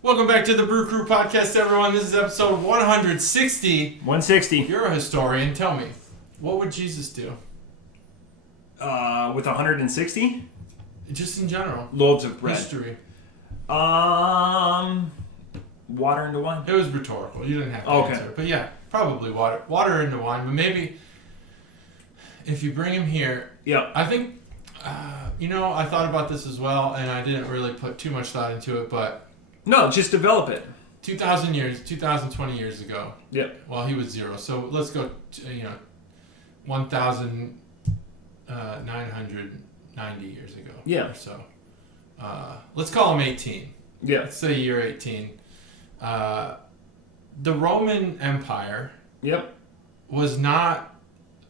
Welcome back to the Brew Crew podcast, everyone. This is episode 160. 160. You're a historian. Tell me, what would Jesus do? With 160? Just in general. Loaves of bread. History. Water into wine? It was rhetorical. You didn't have to answer. But yeah, probably water. Water into wine. But maybe if you bring him here, yeah. I think, I thought about this as well, and I didn't really put too much thought into it, but... No, just develop it. 2020 years ago. Yep. Well, he was 0. So let's go, 1,990 years ago. Yeah. Or so. Let's call him 18. Yeah. Let's say year 18. The Roman Empire. Yep. Was not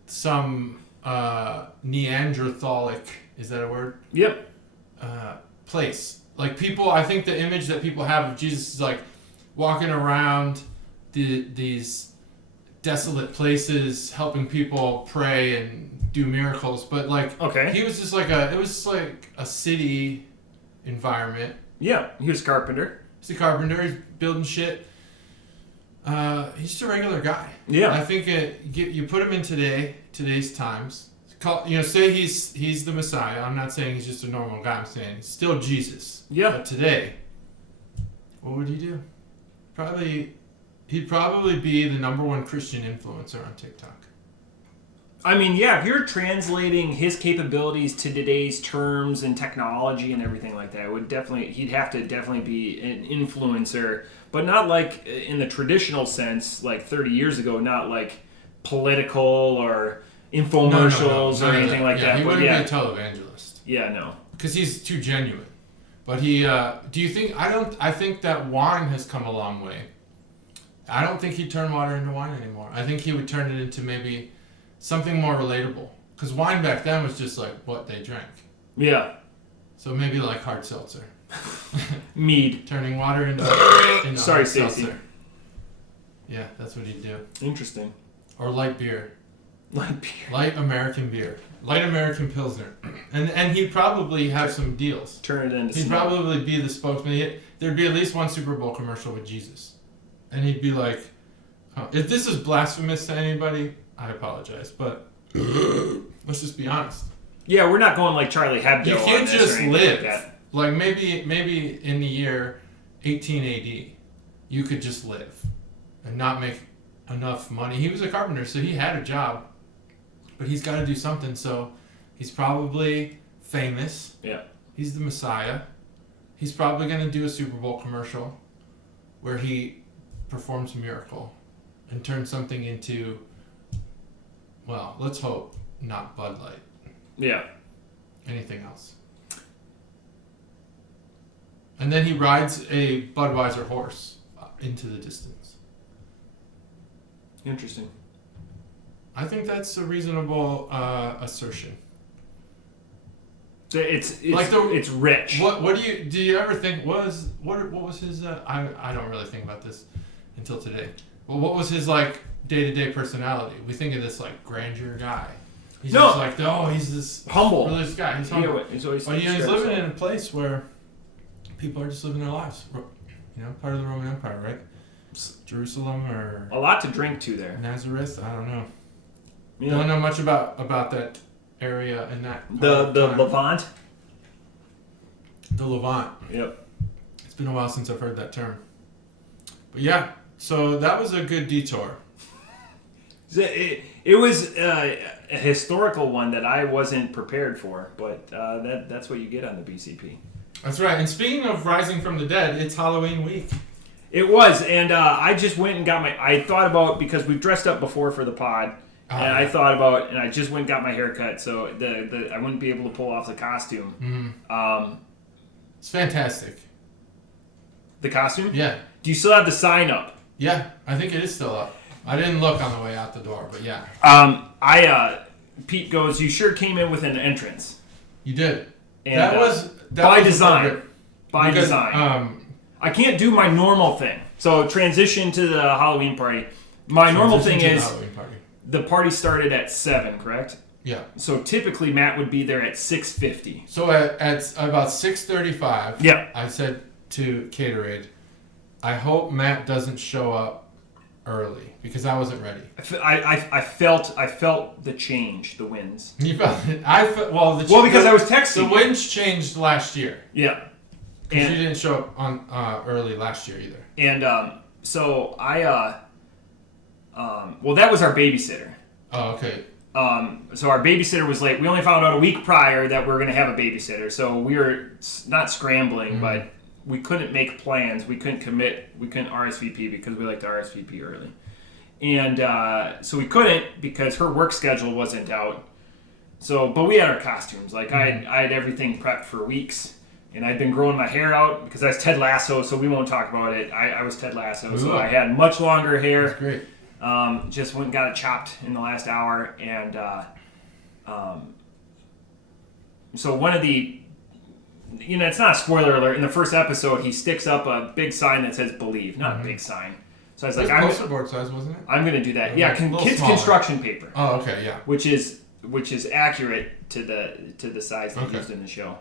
some Neanderthalic, is that a word? Yep. Place. Like people, I think the image that people have of Jesus is like walking around these desolate places, helping people pray and do miracles. But like, he was just like it was like a city environment. Yeah, he was a carpenter. He's a carpenter. He's building shit. He's just a regular guy. Yeah. I think you put him in today's times. Say he's the Messiah. I'm not saying he's just a normal guy. I'm saying he's still Jesus. Yeah. But today, what would he do? He'd probably be the number one Christian influencer on TikTok. I mean, yeah, if you're translating his capabilities to today's terms and technology and everything like that, he'd have to definitely be an influencer, but not like in the traditional sense, like 30 years ago, not like political or infomercials or anything like that. He but wouldn't be a televangelist. Yeah, no. Because he's too genuine. But do you think, I think that wine has come a long way. I don't think he'd turn water into wine anymore. I think he would turn it into maybe something more relatable. Because wine back then was just like what they drank. Yeah. So maybe like hard seltzer. Mead. Turning water into Sorry, hard Stacey. seltzer. Yeah, that's what he'd do. Interesting. Or light beer. Light beer. Light American beer. Light American Pilsner. And he'd probably have some deals. Turn it into He'd smoke. probably be the spokesman. There'd be at least one Super Bowl commercial with Jesus. And he'd be like, if this is blasphemous to anybody, I apologize. But let's just be honest. Yeah, we're not going like Charlie Hebdo. You can't on this just or anything live. Like that. Like maybe in the year 18 AD, you could just live and not make enough money. He was a carpenter, so he had a job. But he's got to do something, so he's probably famous. Yeah. He's the Messiah. He's probably going to do a Super Bowl commercial where he performs a miracle and turns something into, well, let's hope, not Bud Light. Yeah. Anything else. And then he rides a Budweiser horse into the distance. Interesting. I think that's a reasonable assertion. It's like it's rich. What do you ever think what was his I don't really think about this until today. Well, what was his like day-to-day personality? We think of this like grandeur guy. He's just like he's this humble religious guy. He's humble. Yeah, he's always but he's living in a place where people are just living their lives. Part of the Roman Empire, right? Jerusalem or a lot to drink to there. Nazareth, I don't know. Yeah. Don't know much about that area and that. The Levant. The Levant. Yep. It's been a while since I've heard that term. But yeah, so that was a good detour. It was a historical one that I wasn't prepared for, but that's what you get on the BCP. That's right. And speaking of rising from the dead, it's Halloween week. It was, and I just went and got I thought about, because we've dressed up before for the pod. And I thought about, and I just went and got my hair cut, so I wouldn't be able to pull off the costume. Mm-hmm. It's fantastic. The costume? Yeah. Do you still have the sign up? Yeah, I think it is still up. I didn't look on the way out the door, but yeah. Pete goes, you sure came in with an entrance. You did. And that was by design. Perfect. By design. I can't do my normal thing. So transition to the Halloween party. My normal thing is the party started at 7, correct? Yeah. So typically Matt would be there at 6:50. So at about 6:35, yeah, I said to Caterade, I hope Matt doesn't show up early because I wasn't ready. I felt the change, the winds. You felt it. Because I was texting. The winds changed last year. Yeah. Because you didn't show up on early last year either. And so I that was our babysitter. Oh, okay. So our babysitter was late. We only found out a week prior that we were going to have a babysitter. So we were not scrambling, but we couldn't make plans. We couldn't commit. We couldn't RSVP because we like to RSVP early. And so we couldn't because her work schedule wasn't out. So, but we had our costumes. Like I had everything prepped for weeks. And I'd been growing my hair out because I was Ted Lasso, so we won't talk about it. I was Ted Lasso, so I had much longer hair. That's great. Just went and got it chopped in the last hour. And so one of the, it's not a spoiler alert. In the first episode, he sticks up a big sign that says "Believe," not a big sign. So I was like, poster board size, wasn't it? I'm going to do that. Yeah, kids smaller. construction paper. Oh, okay, yeah. Which is accurate to the size they used in the show.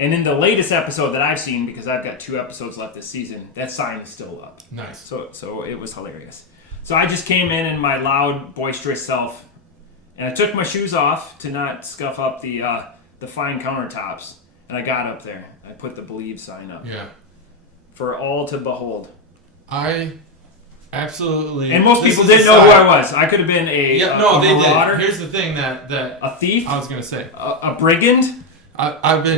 And in the latest episode that I've seen, because I've got 2 episodes left this season, that sign is still up. Nice. So it was hilarious. So I just came in my loud, boisterous self, and I took my shoes off to not scuff up the fine countertops. And I got up there. I put the "Believe" sign up. Yeah. For all to behold. I absolutely. And most people didn't know who I was. I could have been they marauder. did. Here's the thing that a thief. I was gonna say a brigand. Everyone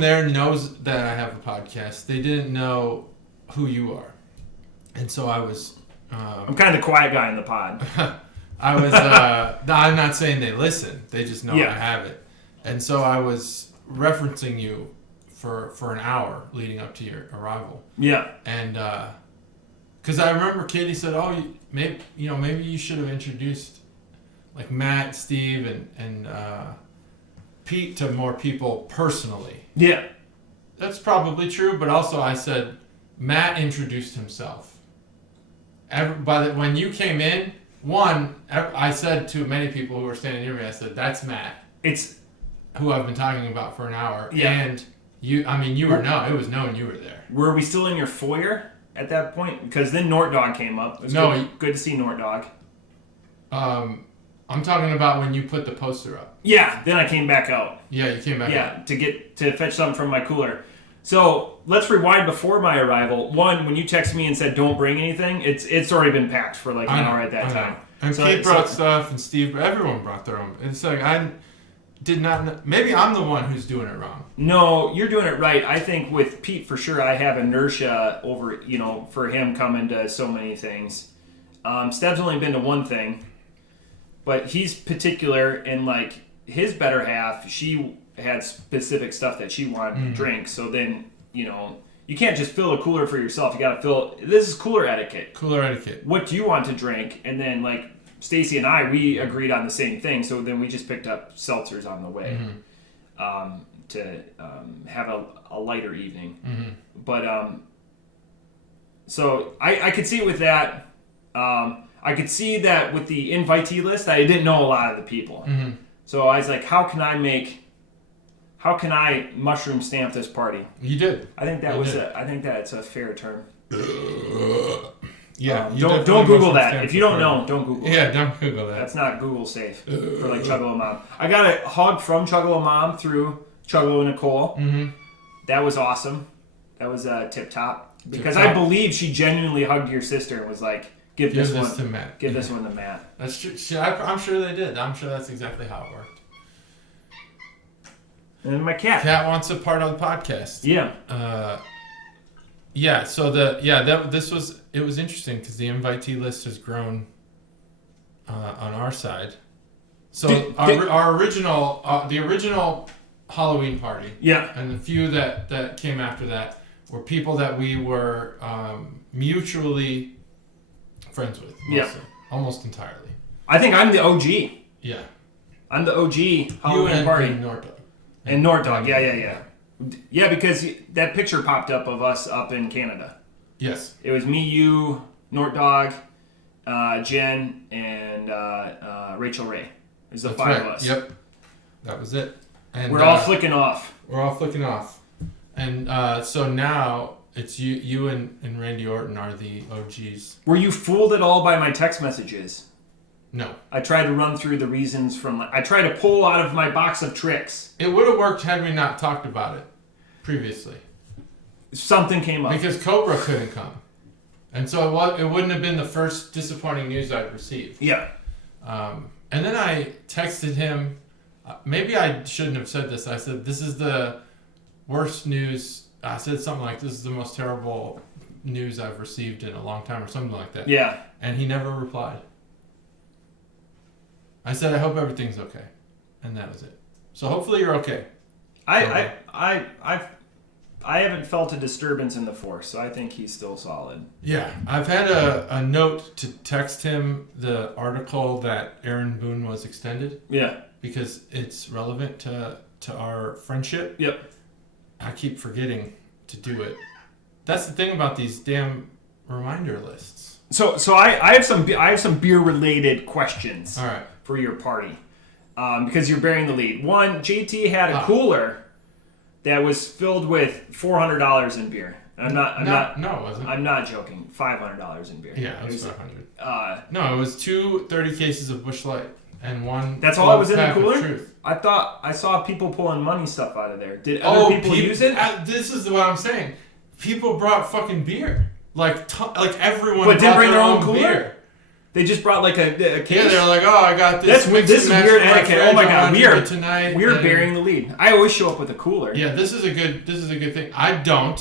there knows that I have a podcast. They didn't know who you are, and so I was. I'm kind of the quiet guy in the pod. I was. I'm not saying they listen. They just know I have it, and so I was referencing you for an hour leading up to your arrival. Yeah. And because I remember Katie said, "Oh, maybe you should have introduced." Like Matt, Steve, and Pete to more people personally. Yeah. That's probably true, but also I said Matt introduced himself. When you came in, I said to many people who were standing near me, I said, "That's Matt." It's who I've been talking about for an hour. Yeah. And it was known you were there. Were we still in your foyer at that point? Because then Nort Dog came up. It was good to see Nort Dog. I'm talking about when you put the poster up. Yeah, then I came back out. Yeah, you came back out. Yeah, to fetch something from my cooler. So let's rewind before my arrival. One, when you texted me and said don't bring anything, it's already been packed for like an hour at that time. And Kate brought stuff, and Steve, everyone brought their own. It's like I did not know. Maybe I'm the one who's doing it wrong. No, you're doing it right. I think with Pete for sure, I have inertia over for him coming to so many things. Steb's only been to one thing. But he's particular, and like his better half, she had specific stuff that she wanted to drink. So then, you can't just fill a cooler for yourself. You got to fill. This is cooler etiquette. Cooler etiquette. What do you want to drink? And then like Stacy and we agreed on the same thing. So then we just picked up seltzers on the way to have a lighter evening. Mm-hmm. But so I could see with that. I could see that with the invitee list, I didn't know a lot of the people. Mm-hmm. So I was like, how can I mushroom stamp this party? You did. I think that's a fair term. Yeah. Don't Google that. If you don't know, don't Google it. Yeah, don't Google that. That's not Google safe for like Chuggalo Mom. I got a hug from Chuggalo Mom through Chuggalo Nicole. Mm-hmm. That was awesome. That was tip top. Because I believe she genuinely hugged your sister and was like, Give this one to Matt. Give this one to Matt. That's true. I'm sure they did. I'm sure that's exactly how it worked. And my cat. Cat wants a part of the podcast. Yeah. Yeah. So it was interesting because the invitee list has grown on our side. So our original the original Halloween party. Yeah. And the few that came after that were people that we were mutually friends with. Mostly, almost entirely. I think I'm the OG. Yeah. I'm the OG Halloween party. And Nort Dog. And Nort Dog, yeah. Yeah, because that picture popped up of us up in Canada. Yes. It was me, you, Nort Dog, Jen, and Rachel Ray. It was the five of us. Yep. That was it. And we're all flicking off. And so now It's you and Randy Orton are the OGs. Were you fooled at all by my text messages? No. I tried to run through the reasons from... I tried to pull out of my box of tricks. It would have worked had we not talked about it previously. Something came up. Because Cobra couldn't come. And so it wouldn't have been the first disappointing news I'd received. Yeah. And then I texted him. Maybe I shouldn't have said this. I said, this is the worst news. I said something like, this is the most terrible news I've received in a long time or something like that. Yeah. And he never replied. I said, I hope everything's okay. And that was it. So hopefully you're okay. I haven't felt a disturbance in the force, so I think he's still solid. Yeah. I've had a note to text him the article that Aaron Boone was extended. Yeah. Because it's relevant to our friendship. Yep. I keep forgetting to do it. That's the thing about these damn reminder lists. So I have some beer related questions. All right. For your party, because you're bearing the lead. One, JT had a cooler that was filled with $400 in beer. No, it wasn't. I'm not joking. $500 in beer. Yeah, it was 500. No, it was 2 30 cases of Busch Light and one. That's all that was in the pack of cooler? Truth. I thought I saw people pulling money stuff out of there. Did other people use it? This is what I'm saying. People brought fucking beer. Like everyone. But didn't bring their own cooler. Beer. They just brought like a case. Yeah, they're like, oh, I got this. This is weird etiquette. Oh my god, we're and bearing the lead. I always show up with a cooler. Yeah, this is a good thing. I don't.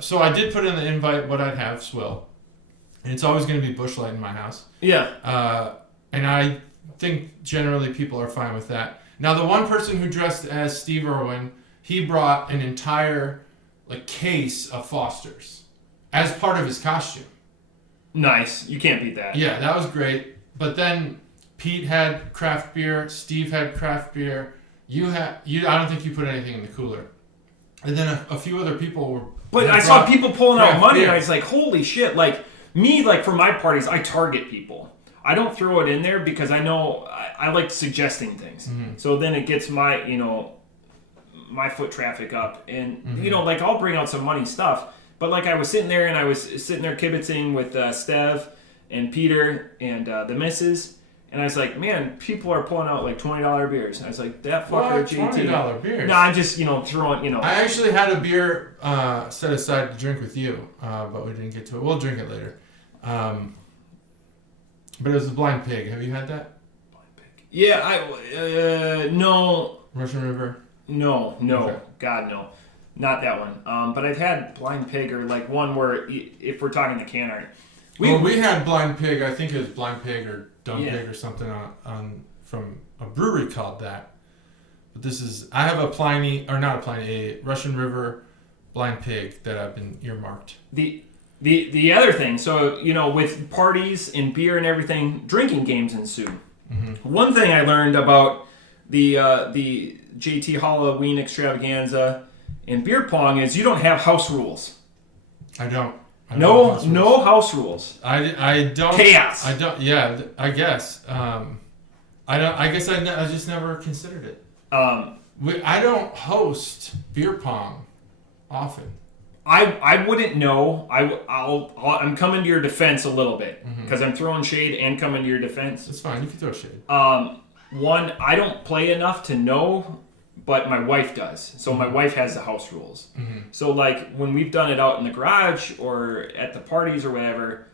So I did put in the invite what I'd have swill, and it's always going to be Busch Light in my house. Yeah. And I think generally people are fine with that. Now the one person who dressed as Steve Irwin, he brought an entire case of Foster's as part of his costume. Nice. You can't beat that. Yeah, that was great. But then Pete had craft beer. Steve had craft beer. I don't think you put anything in the cooler. And then a few other people were. But I saw people pulling out money, and I was like, "Holy shit!" For my parties, I target people. I don't throw it in there because I know I like suggesting things. Mm-hmm. So then it gets my foot traffic up, and I'll bring out some money stuff. But I was sitting there kibitzing with Stev and Peter and the missus, and I was like, man, people are pulling out $20 beers. And I was like, that fucker JT. $20 beers? No, I'm just throwing. I actually had a beer set aside to drink with you, but we didn't get to it. We'll drink it later. But it was the Blind Pig. Have you had that? Blind Pig. Yeah, no. Russian River. No, okay. God no. Not that one. But I've had Blind Pig or one where, if we're talking the can art. We had Blind Pig. I think it was Blind Pig or Dumb Pig or something on from a brewery called that. But I have a Russian River Blind Pig that I've been earmarked. The other thing, so, with parties and beer and everything, drinking games ensue. Mm-hmm. One thing I learned about the JT Halloween extravaganza and beer pong is you don't have house rules. I don't. No house rules. I don't. Chaos. I don't. Yeah, I guess. I don't. I guess I just never considered it. I don't host beer pong often. I wouldn't know. I'm coming to your defense a little bit because I'm throwing shade and coming to your defense. That's fine. You can throw shade. One, I don't play enough to know. But my wife does. So my wife has the house rules. Mm-hmm. So when we've done it out in the garage or at the parties or whatever,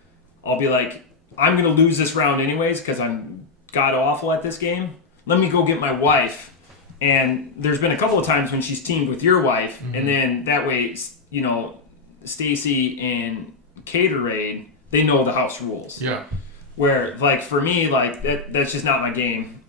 I'll be like, I'm going to lose this round anyways because I'm god awful at this game. Let me go get my wife. And there's been a couple of times when she's teamed with your wife. Mm-hmm. And then that way, Stacy and Caterade, they know the house rules. Yeah. Where for me, that's just not my game.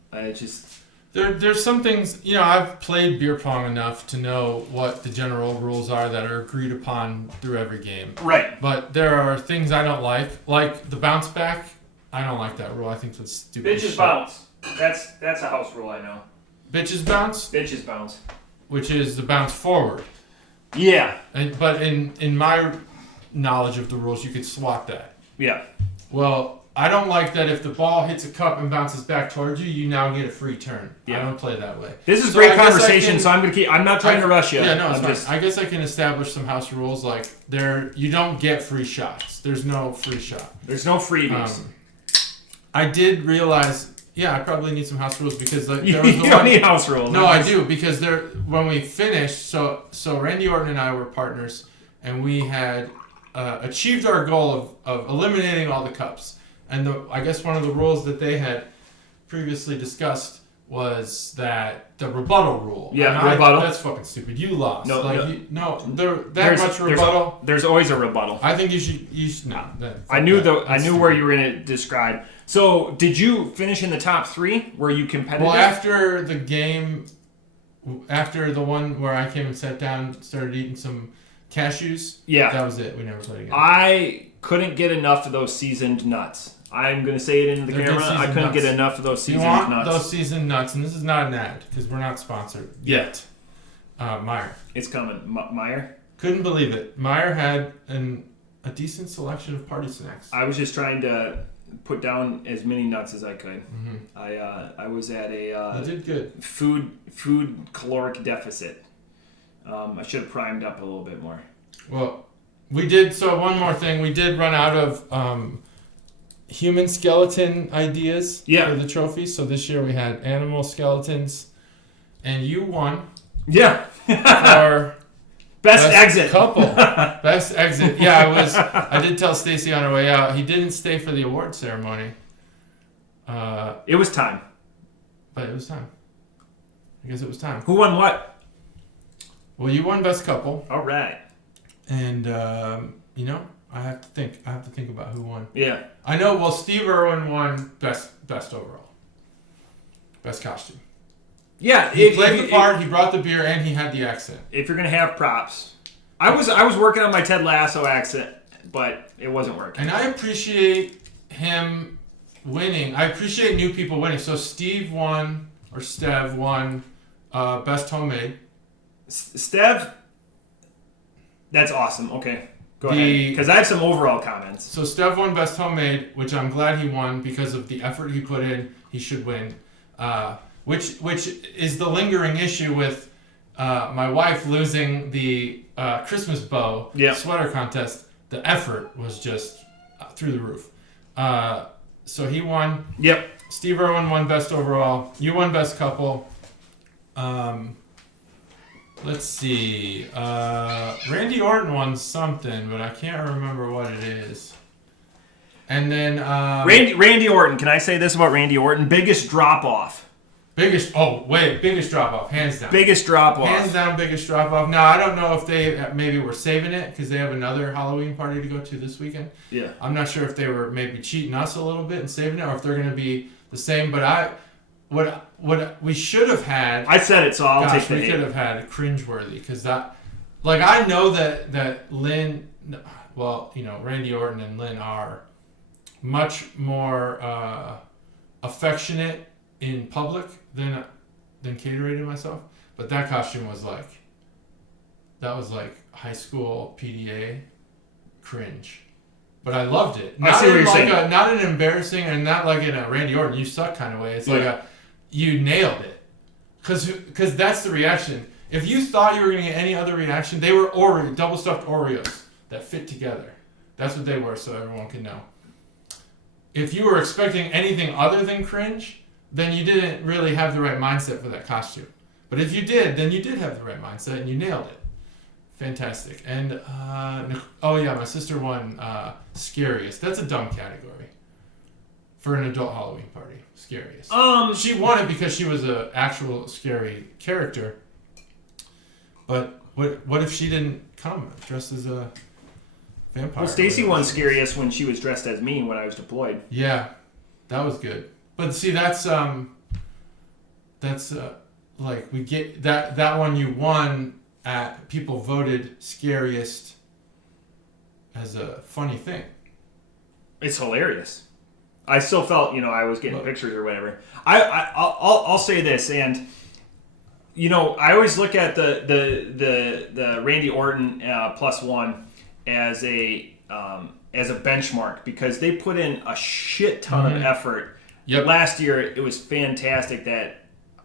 There's some things, I've played beer pong enough to know what the general rules are that are agreed upon through every game. Right. But there are things I don't like the bounce back. I don't like that rule. I think that's stupid. Bitches bounce. That's a house rule I know. Bitches bounce? Bitches bounce. Which is the bounce forward. Yeah. But in my knowledge of the rules, you could swap that. Yeah. Well, I don't like that if the ball hits a cup and bounces back towards you, you now get a free turn. Yeah. I don't play that way. This is great conversation, so I'm gonna keep. I'm not trying to rush you. Yeah, no, it's fine. I guess I can establish some house rules like you don't get free shots. There's no free shot. There's no freebies. I did realize. Yeah, I probably need some house rules because there was you don't need house rules. No, I do because when we finished. So Randy Orton and I were partners, and we had achieved our goal of eliminating all the cups. And I guess one of the rules that they had previously discussed was that the rebuttal rule. Yeah, rebuttal. That's fucking stupid. You lost. No, much rebuttal. There's always a rebuttal. I think you should no. I knew where you were going to describe. So, did you finish in the top 3? Were you competitive? Well, after the game, after the one where I came and sat down, started eating some cashews. Yeah, that was it. We never played again. I couldn't get enough of those seasoned nuts. I'm going to say it into the camera. I couldn't get enough of those seasoned nuts. You want those seasoned nuts, and this is not an ad because we're not sponsored yet. Meyer. It's coming. Meyer? Couldn't believe it. Meyer had a decent selection of party snacks. I was just trying to put down as many nuts as I could. Mm-hmm. I was at a you did good. food caloric deficit. I should have primed up a little bit more. Well, we did. So one more thing, we did run out of human skeleton ideas for the trophy. So this year we had animal skeletons, and you won. Yeah. For best exit couple. Best exit. Yeah, I did tell Stacy on her way out. He didn't stay for the award ceremony. It was time. But it was time. I guess it was time. Who won what? Well, you won best couple. All right. And I have to think about who won. Yeah. I know. Well, Steve Irwin won best overall. Best costume. Yeah, he played the part. He brought the beer, and he had the accent. If you're gonna have props, I was working on my Ted Lasso accent, but it wasn't working. And I appreciate him winning. I appreciate new people winning. So Steve won, or Stev won, best homemade. Stev, that's awesome. Okay, go ahead. Because I have some overall comments. So Stev won best homemade, which I'm glad he won because of the effort he put in. He should win. Which is the lingering issue with my wife losing the Christmas bow sweater contest. The effort was just through the roof. So he won. Yep. Steve Irwin won best overall. You won best couple. Let's see. Randy Orton won something, but I can't remember what it is. And then Randy Orton. Can I say this about Randy Orton? Biggest drop off. Biggest drop off, hands down. Biggest drop off. Hands down, biggest drop off. Now, I don't know if they maybe were saving it because they have another Halloween party to go to this weekend. Yeah. I'm not sure if they were maybe cheating us a little bit and saving it or if they're going to be the same. But what we should have had. I said it, so I'll take the we could have had cringeworthy because that. Like, I know that Lynn, well, Randy Orton and Lynn are much more affectionate in public than Gatorade and myself, but that costume was like high school PDA cringe, but I loved it. Not an embarrassing and not like in a Randy Orton you suck kind of way. It's like you nailed it, because that's the reaction. If you thought you were gonna get any other reaction, they were double stuffed Oreos that fit together. That's what they were, so everyone can know. If you were expecting anything other than cringe, then you didn't really have the right mindset for that costume. But if you did, then you did have the right mindset and you nailed it. Fantastic. And, my sister won Scariest. That's a dumb category for an adult Halloween party. Scariest. She won it because she was an actual scary character. But what if she didn't come dressed as a vampire? Well, Stacy won Scariest when she was dressed as me when I was deployed. Yeah, that was good. But see, that's like we get that one you won at people voted scariest as a funny thing. It's hilarious. I still felt I was getting pictures or whatever. I'll say this, and I always look at the Randy Orton +1, as a benchmark because they put in a shit ton of effort. Yep. Last year, it was fantastic that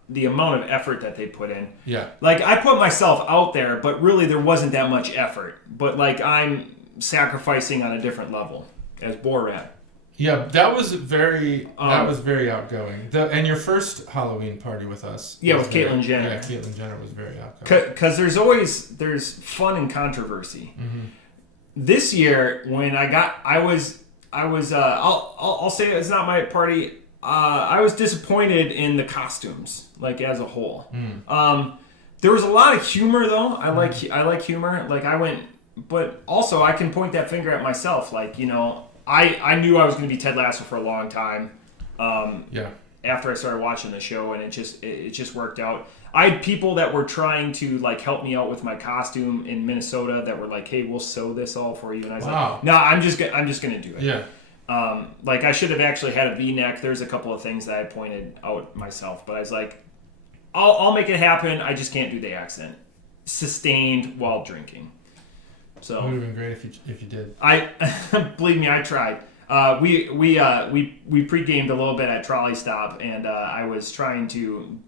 the amount of effort that they put in. Yeah. Like, I put myself out there, but really there wasn't that much effort. But, like, I'm sacrificing on a different level as Borat. Yeah, that was very outgoing. And your first Halloween party with us. Yeah, with Caitlyn Jenner. Yeah, Caitlyn Jenner was very outgoing. Because there's fun and controversy. Mm-hmm. This year, when I'll say it's not my party. I was disappointed in the costumes, like as a whole. There was a lot of humor though. I like humor. Like I went, but also I can point that finger at myself. Like, you know, I knew I was going to be Ted Lasso for a long time. After I started watching the show, and it just worked out. I had people that were trying to like help me out with my costume in Minnesota that were like, "Hey, we'll sew this all for you," and I was like, "No, I'm just gonna do it." Yeah. Like I should have actually had a V-neck. There's a couple of things that I pointed out myself, but I was like, I'll make it happen. I just can't do the accent. Sustained while drinking. So it would have been great if you did. I believe me, I tried. We pre-gamed a little bit at Trolley Stop, and I was trying to.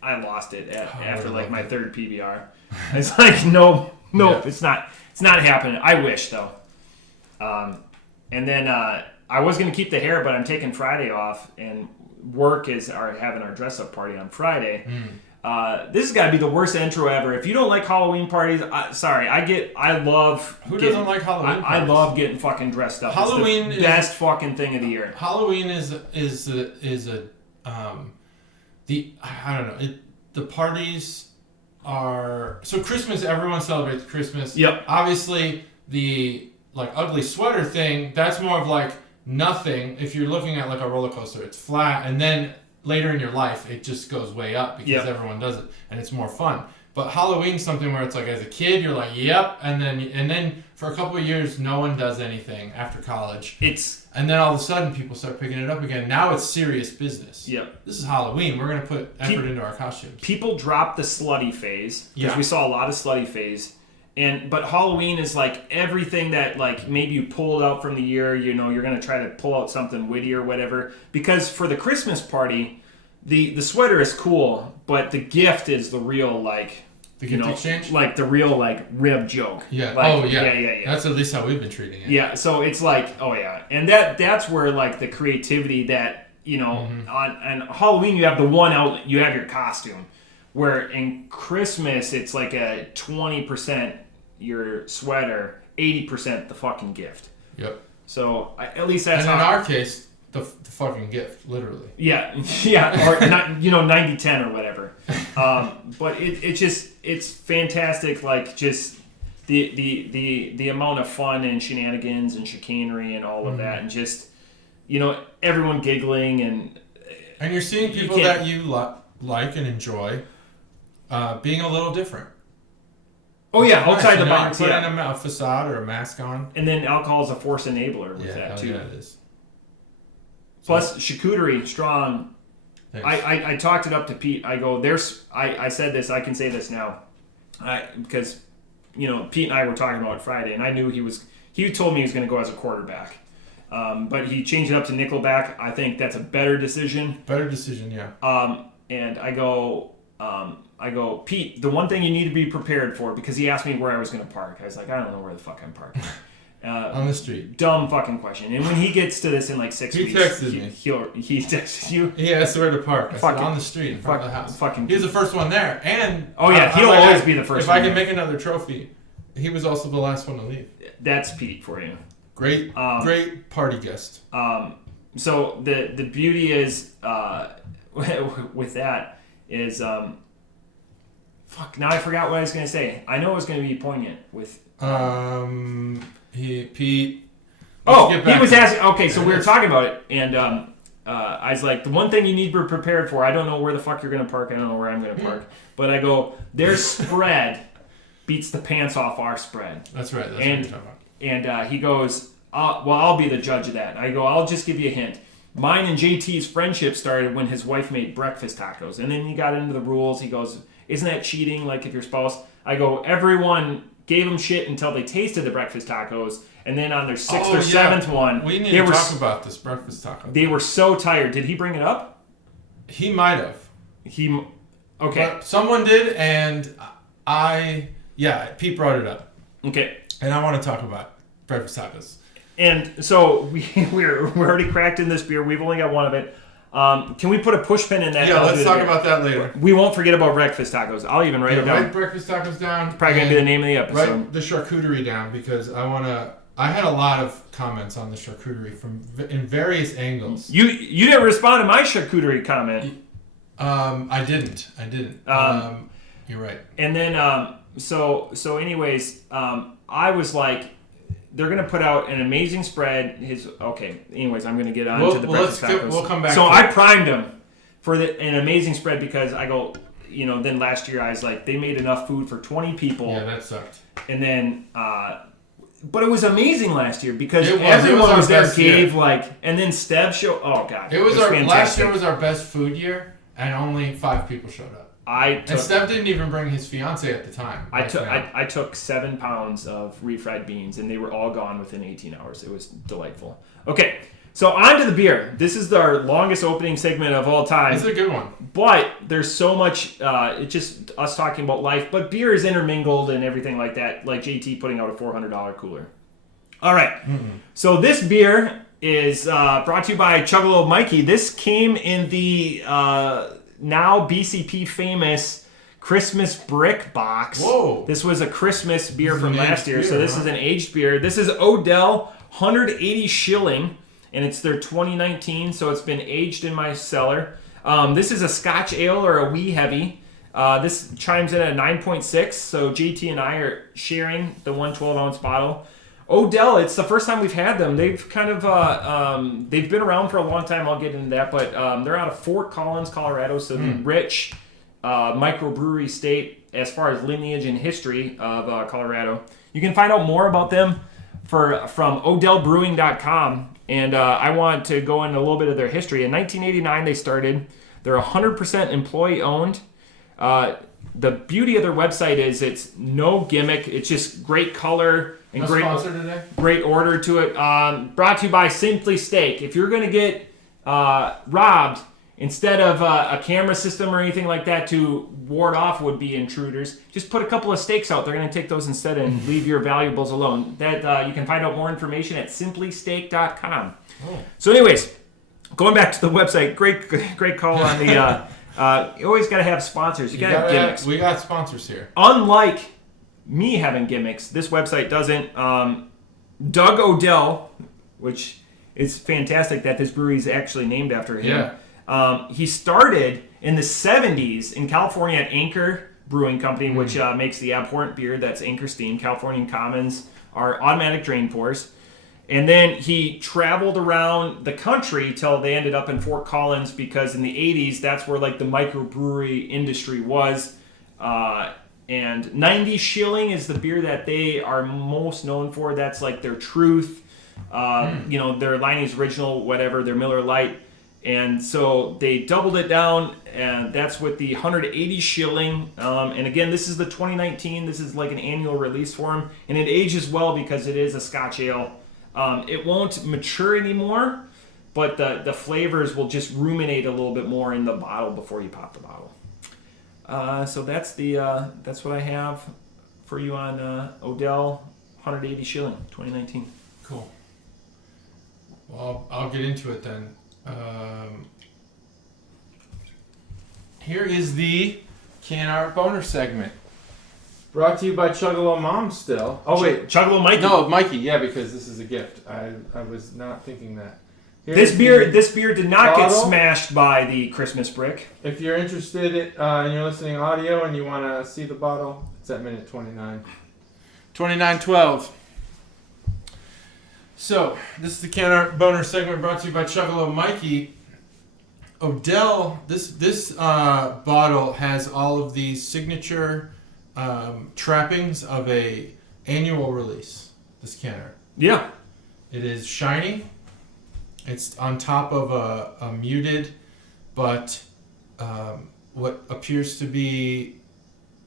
I lost it after like my third PBR. It's like nope, yeah. It's not happening. I wish though. And then I was going to keep the hair, but I'm taking Friday off, and work are having our dress-up party on Friday. This has got to be the worst intro ever. If you don't like Halloween parties, sorry. I love. Who doesn't like Halloween parties? I love getting fucking dressed up. Halloween is the best fucking thing of the year. Halloween is I don't know. The parties are so Christmas. Everyone celebrates Christmas. Yep. Obviously, the like ugly sweater thing. That's more of like nothing. If you're looking at like a roller coaster, it's flat, and then later in your life, it just goes way up because everyone does it, and it's more fun. But Halloween's something where it's like as a kid, you're like, yep, and then for a couple of years, no one does anything after college. And then all of a sudden, people start picking it up again. Now it's serious business. Yep. This is Halloween. We're going to put effort into our costumes. People drop the slutty phase because we saw a lot of slutty phase. But Halloween is like everything that like maybe you pulled out from the year, you know, you're going to try to pull out something witty or whatever. Because for the Christmas party, the sweater is cool, but the gift is the real like... The gift exchange? Like the real like rib joke. Yeah. Like, yeah. That's at least how we've been treating it. Yeah. So it's like, oh yeah. And that's where like the creativity that, you know, on Halloween you have the one outlet, you have your costume. Where in Christmas it's like a 20% your sweater, 80% the fucking gift. Yep. So at least that's and in our case, the fucking gift, literally. Yeah, or not, 90-10 or whatever. But it's fantastic. Like just the amount of fun and shenanigans and chicanery and all of that, and just everyone giggling and you're seeing people that you like and enjoy being a little different. Oh yeah, outside the box. You're putting a facade or a mask on, and then alcohol is a force enabler with that too. Yeah, it is. Plus, charcuterie, strong. I talked it up to Pete. I go, I said this, I can say this now. Because, Pete and I were talking about it Friday, and I knew he told me he was going to go as a quarterback. But he changed it up to nickelback. I think that's a better decision. Better decision, yeah. And I go, Pete, the one thing you need to be prepared for, because he asked me where I was going to park. I was like, I don't know where the fuck I'm parking. On the street. Dumb fucking question. And when he gets to this in like 6 weeks, he texted you. He asked where to park. I said on the street in front of the house. Fucking. He was the first one there, and he'll always be the first. If I can make another trophy, he was also the last one to leave. That's Pete for you. Great party guest. So the beauty is with that is fuck. Now I forgot what I was gonna say. I know it was gonna be poignant with. Pete. He was asking. Okay, so we were talking about it, and I was like, the one thing you need to be prepared for. I don't know where the fuck you're gonna park. I don't know where I'm gonna park. But I go, their spread beats the pants off our spread. That's right. That's what you're talking about. And he goes, I'll be the judge of that. I go, I'll just give you a hint. Mine and JT's friendship started when his wife made breakfast tacos, and then he got into the rules. He goes, isn't that cheating? Like if your spouse. I go, everyone gave them shit until they tasted the breakfast tacos, and then on their sixth Oh, or yeah. seventh one, We need to talk about this breakfast taco. they were so tired. Did he bring it up? He might have. Okay. But someone did, and Pete brought it up. Okay. And I want to talk about breakfast tacos. And so we're already cracked in this beer. We've only got one of it. Can we put a push pin in that? Yeah, let's talk about that later. We won't forget about breakfast tacos. I'll even write it down. Write breakfast tacos down. It's probably going to be the name of the episode. Write the charcuterie down, because I had a lot of comments on the charcuterie in various angles. You didn't respond to my charcuterie comment. I didn't. You're right. And then anyways, I was like, they're going to put out an amazing spread. Anyways, I'm going to get on to the breakfast tacos. We'll come back. So I primed them for an amazing spread, because I go, then last year I was like, they made enough food for 20 people. Yeah, that sucked. And then, but it was amazing last year, because Everyone everyone was there, year. and then Steb showed, oh God. It was fantastic. Last year was our best food year, and only 5 people showed up. And Steph didn't even bring his fiance at the time. I took 7 pounds of refried beans, and they were all gone within 18 hours. It was delightful. Okay, so on to the beer. This is our longest opening segment of all time. This is a good one. But there's so much, it's just us talking about life, but beer is intermingled and everything like that, like JT putting out a $400 cooler. All right, So this beer is brought to you by Chuggalo Mikey. This came in the now BCP famous Christmas brick box. Whoa. This was a Christmas beer from last year. Beer, So this is an aged beer. This is Odell 180 shilling, and it's their 2019, so it's been aged in my cellar. This is a Scotch ale or a wee heavy. This chimes in at 9.6, so JT and I are sharing the 112-ounce bottle. Odell, it's the first time we've had them. They've kind of they've been around for a long time. I'll get into that, but they're out of Fort Collins, Colorado, so the rich microbrewery state as far as lineage and history of Colorado. You can find out more about them from odellbrewing.com, and I want to go into a little bit of their history. In 1989, they started. They're 100% employee-owned. The beauty of their website is it's no gimmick. It's just great color and great order to it. Brought to you by Simply Steak. If you're going to get robbed, instead of a camera system or anything like that to ward off would-be intruders, just put a couple of steaks out. They're going to take those instead and leave your valuables alone. That you can find out more information at simplysteak.com. Oh. So anyways, going back to the website, great call on the... you always got to have sponsors. You got to have gimmicks. We got sponsors here. Unlike me having gimmicks, this website doesn't. Doug Odell, which is fantastic that this brewery is actually named after him. Yeah. He started in the 70s in California at Anchor Brewing Company, which makes the abhorrent beer that's Anchor Steam. Californian Commons are automatic drain pours. And then he traveled around the country till they ended up in Fort Collins, because in the 80s, that's where like the microbrewery industry was. And 90 shilling is the beer that they are most known for. That's like their Truth, their Liney's Original, whatever, their Miller Lite. And so they doubled it down, and that's with the 180 shilling. And again, this is the 2019. This is like an annual release for them. And it ages well because it is a Scotch ale. It won't mature anymore, but the flavors will just ruminate a little bit more in the bottle before you pop the bottle. So that's what I have for you on Odell 180 shilling 2019. Cool. Well, I'll get into it then. Here is the Can Art Boner segment. Brought to you by Chuggalo Mom still. Oh wait, Chuggalo Mikey. No, Mikey, yeah, because this is a gift. I was not thinking that. This beer did not get smashed by the Christmas brick. If you're interested in you're listening audio and you want to see the bottle, it's at minute 29. 29:12. So, this is the Can Art Boner segment brought to you by Chuggalo Mikey. Odell, this bottle has all of the signature trappings of a annual release. This can art. Yeah. It is shiny. It's on top of a muted, but what appears to be,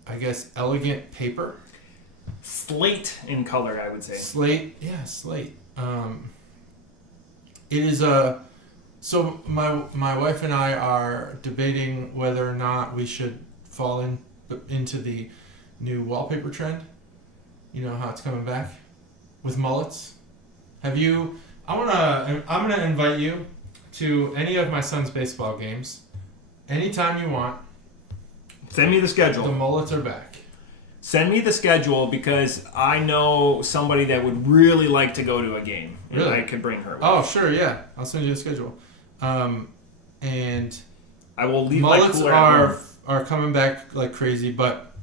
I guess, elegant paper. slate in color, I would say. Slate. Yeah, slate. It is a. So my wife and I are debating whether or not we should fall into the new wallpaper trend. You know how it's coming back with mullets. Have you? I'm gonna invite you to any of my son's baseball games, anytime you want. Send me the schedule. The mullets are back. Send me the schedule because I know somebody that would really like to go to a game. And Really? I could bring her with. Oh, sure, yeah. I'll send you the schedule. And I will leave my mullets cooler at home. are coming back like crazy. But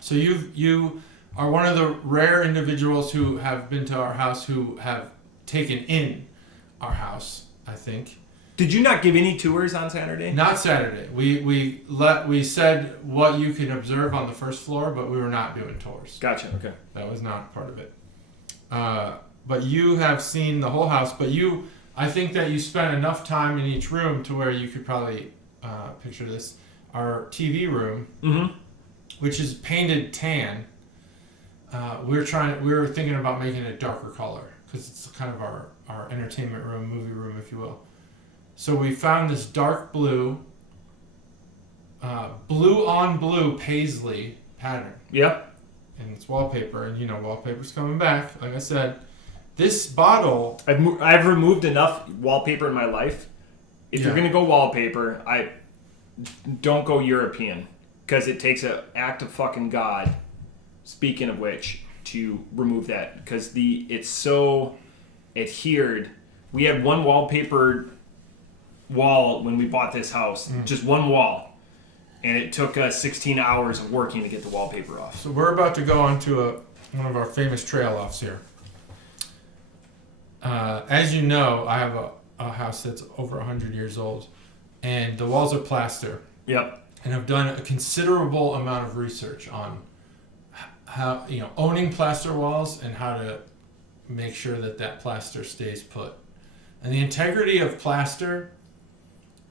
so you are one of the rare individuals who have been to our house who have taken in our house, I think. Did you not give any tours on Saturday? Not Saturday. We said what you can observe on the first floor, but we were not doing tours. Gotcha. Okay. That was not part of it. But you have seen the whole house. But I think that you spent enough time in each room to where you could probably picture this. Our TV room, which is painted tan. We were thinking about making it a darker color because it's kind of our entertainment room, movie room, if you will. So we found this dark blue, blue on blue paisley pattern. Yep. And it's wallpaper, and wallpaper's coming back. Like I said, this bottle. I've removed enough wallpaper in my life. If you're gonna go wallpaper, I don't go European because it takes an act of fucking God. Speaking of which, to remove that because it's so adhered. We had one wallpaper wall when we bought this house, just one wall, and it took us 16 hours of working to get the wallpaper off. So we're about to go onto one of our famous trail offs here. As you know, I have a house that's over 100 years old, and the walls are plaster. Yep. And I've done a considerable amount of research on how owning plaster walls and how to make sure that plaster stays put. And the integrity of plaster,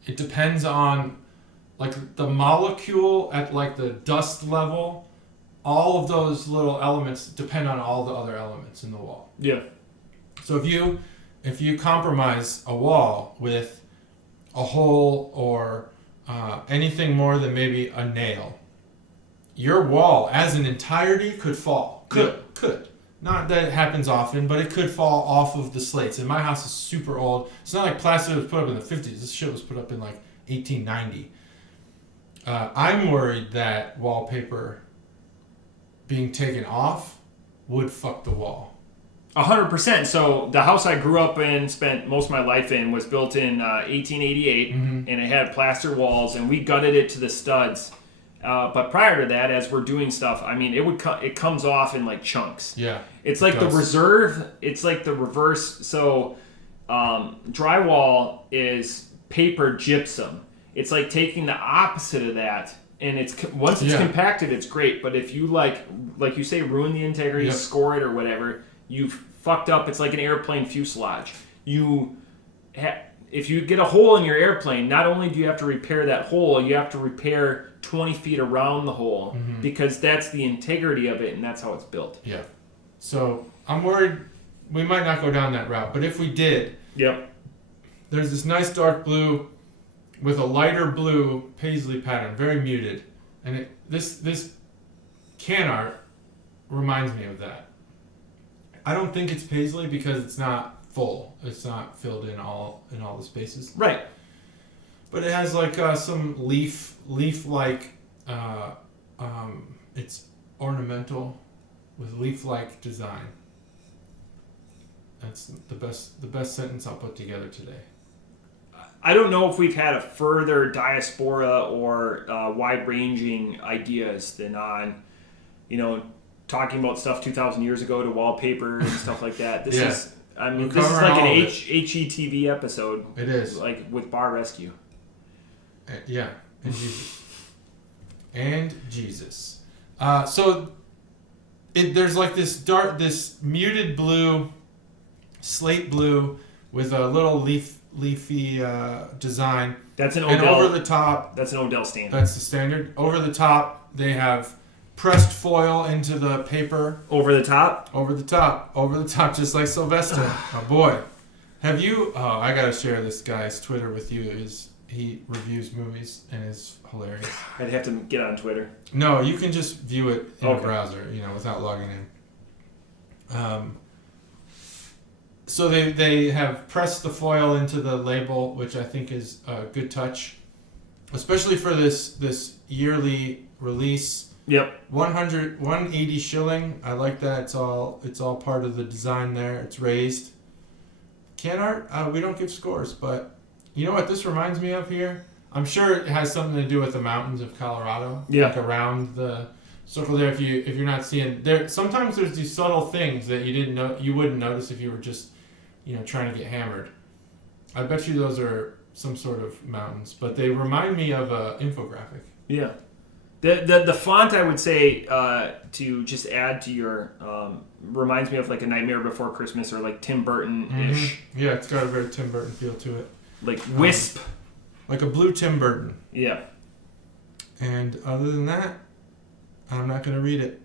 it depends on like the molecule at like the dust level. All of those little elements depend on all the other elements in the wall. Yeah. So if you compromise a wall with a hole or anything more than maybe a nail, your wall as an entirety could fall. Could. Not that it happens often, but it could fall off of the slates. And my house is super old. It's not like plaster was put up in the 50s. This shit was put up in like 1890. I'm worried that wallpaper being taken off would fuck the wall. 100%. So the house I grew up in, spent most of my life in, was built in 1888, and it had plaster walls, and we gutted it to the studs. But prior to that, as we're doing stuff, I mean, it comes off in like chunks. Yeah. It's like the reserve. It's like the reverse. So drywall is paper gypsum. It's like taking the opposite of that. And once it's compacted, it's great. But if you like you say, ruin the integrity, score it or whatever, you've fucked up. It's like an airplane fuselage. If you get a hole in your airplane, not only do you have to repair that hole, you have to repair 20 feet around the hole because that's the integrity of it and that's how it's built. Yeah. So I'm worried we might not go down that route. But if we did, there's this nice dark blue with a lighter blue paisley pattern, very muted. And this can art reminds me of that. I don't think it's paisley because it's not full. It's not filled in all the spaces. Right. But it has like some leaf-like. It's ornamental with leaf-like design. That's the best sentence I'll put together today. I don't know if we've had a further diaspora or wide-ranging ideas than on, talking about stuff 2,000 years ago to wallpaper and stuff like that. This is like an HETV episode. It is. Like with Bar Rescue. Yeah, and Jesus. So there's like this muted blue, slate blue with a little leafy design. That's an Odell. And over the top. That's an Odell standard. That's the standard. Over the top, they have pressed foil into the paper. Over the top, just like Sylvester. Oh boy, have you? Oh, I gotta share this guy's Twitter with you. He reviews movies and it's hilarious. I'd have to get on Twitter. No, you can just view it in a browser, without logging in. So they have pressed the foil into the label, which I think is a good touch, especially for this yearly release. Yep. 180 shilling. I like that. It's all part of the design there. It's raised. Can art? We don't give scores, but you know what this reminds me of here? I'm sure it has something to do with the mountains of Colorado. Yeah. Like around the circle there. If you're not seeing there, sometimes there's these subtle things that you wouldn't notice if you were just trying to get hammered. I bet you those are some sort of mountains, but they remind me of an infographic. Yeah. The font, I would say, to just add to your, reminds me of like A Nightmare Before Christmas or like Tim Burton-ish. Mm-hmm. Yeah, it's got a very Tim Burton feel to it. Like Wisp. Like a blue Tim Burton. Yeah. And other than that, I'm not going to read it.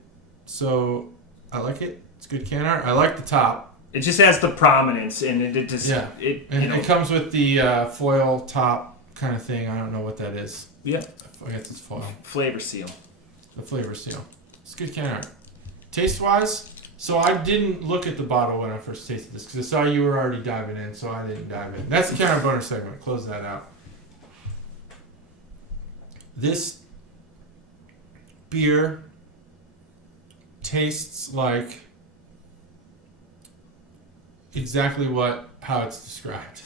So, I like it. It's good can art. I like the top. It just has the prominence, and it just... Yeah. It comes with the foil top kind of thing. I don't know what that is. Yeah. I forget this foil. Flavor seal. The flavor seal. It's good can art. Taste-wise, so I didn't look at the bottle when I first tasted this, because I saw you were already diving in, so I didn't dive in. That's the can art bonus segment. Close that out. This beer tastes like exactly how it's described.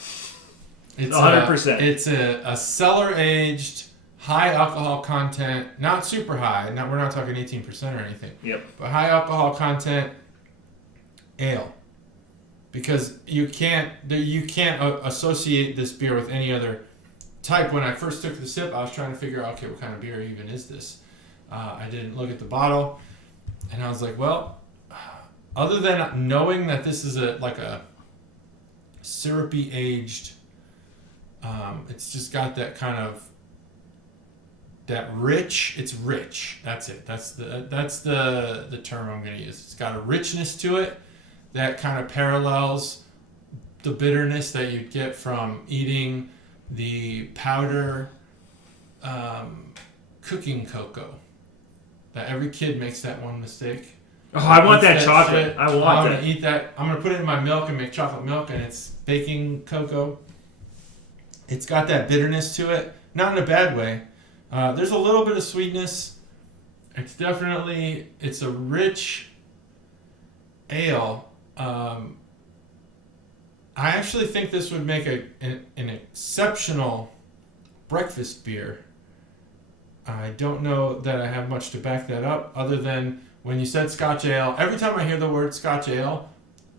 It's 100%. It's a cellar aged, high alcohol content, not super high. We're not talking 18% or anything. Yep. But high alcohol content ale, because you can't associate this beer with any other type. When I first took the sip, I was trying to figure out, okay, what kind of beer even is this? I didn't look at the bottle, and I was like, well, other than knowing that this is a syrupy aged, it's just got that kind of rich. It's rich. That's it. That's the term I'm going to use. It's got a richness to it that kind of parallels the bitterness that you'd get from eating the powder cooking cocoa. That every kid makes that one mistake. Oh, I want that chocolate. Shit. I want that. I'm going to eat that. I'm going to put it in my milk and make chocolate milk, and it's baking cocoa. It's got that bitterness to it. Not in a bad way. There's a little bit of sweetness. It's a rich ale. I actually think this would make an exceptional breakfast beer. I don't know that I have much to back that up, other than when you said Scotch ale. Every time I hear the word Scotch ale,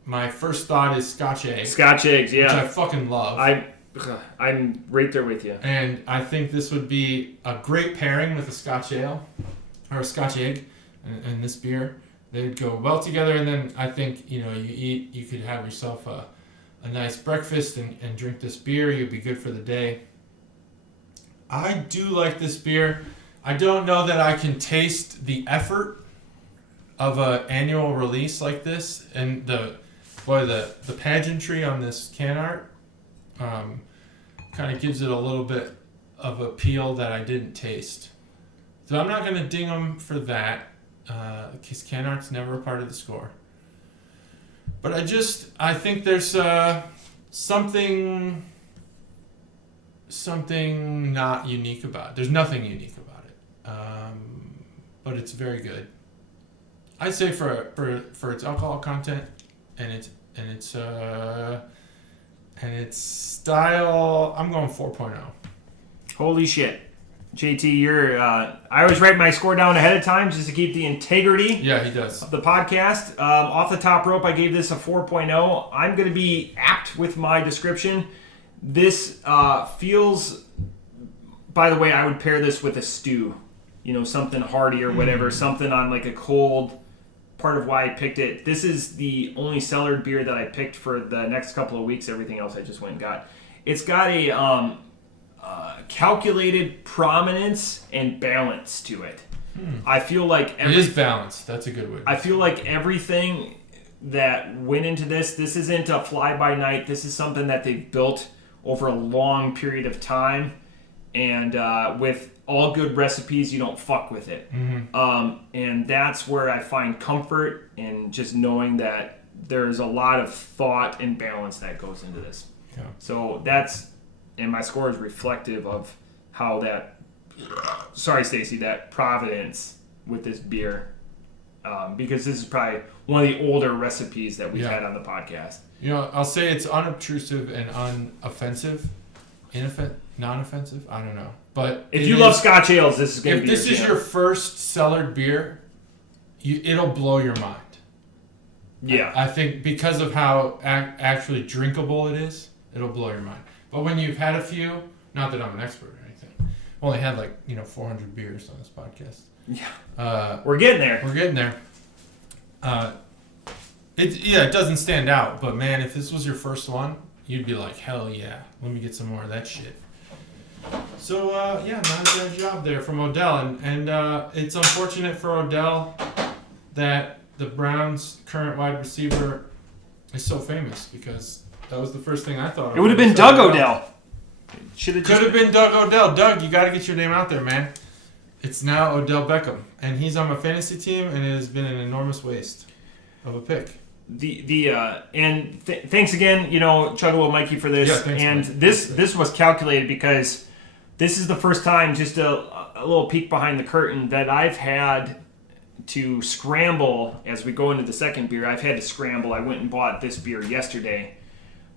my first thought is Scotch egg. Scotch eggs, yeah. Which I fucking love. I'm right there with you. And I think this would be a great pairing with a Scotch ale or a Scotch egg and this beer. They'd go well together, and then I think you could have yourself a nice breakfast and drink this beer. You'd be good for the day. I do like this beer. I don't know that I can taste the effort of an annual release like this, and the pageantry on this can art kind of gives it a little bit of appeal that I didn't taste. So I'm not going to ding them for that, because can art's never a part of the score. But I think there's something not unique about it. There's nothing unique about it, but it's very good. I'd say for its alcohol content and its style, I'm going 4.0. Holy shit. JT, you're... I always write my score down ahead of time just to keep the integrity Yeah, he does. of the podcast. Off the top rope, I gave this a 4.0. I'm going to be apt with my description. This feels... By the way, I would pair this with a stew. Something hearty or whatever. Something on like a cold... Part of why I picked it. This is the only cellared beer that I picked for the next couple of weeks. Everything else I just went and got. It's got a calculated prominence and balance to it. I feel like it is balanced. That's a good way. I feel like everything that went into this isn't a fly-by-night. This is something that they've built over a long period of time. And with all good recipes, you don't fuck with it. And that's where I find comfort in just knowing that there's a lot of thought and balance that goes into this. Yeah. So and my score is reflective of how sorry Stacy, that Providence with this beer. Because this is probably one of the older recipes that we've had on the podcast. I'll say it's unobtrusive and unoffensive. Non-offensive? I don't know. But if you love Scotch ales, this is going to be If this is your first cellared beer, it'll blow your mind. Yeah. I think because of how actually drinkable it is, it'll blow your mind. But when you've had a few, not that I'm an expert or anything, I've only had 400 beers on this podcast. Yeah. We're getting there. It doesn't stand out, but man, if this was your first one, you'd be like, hell yeah, let me get some more of that shit. So, not a bad job there from Odell. And it's unfortunate for Odell that the Browns' current wide receiver is so famous, because that was the first thing I thought of. It would have been Doug Odell. Could have been Doug Odell. Doug, you got to get your name out there, man. It's now Odell Beckham. And he's on my fantasy team, and it has been an enormous waste of a pick. Thanks again, Chuggable Mikey for this. Yeah, thanks, and Mike. this was calculated because this is the first time, just a little peek behind the curtain, that I've had to scramble as we go into the second beer. I've had to scramble. I went and bought this beer yesterday,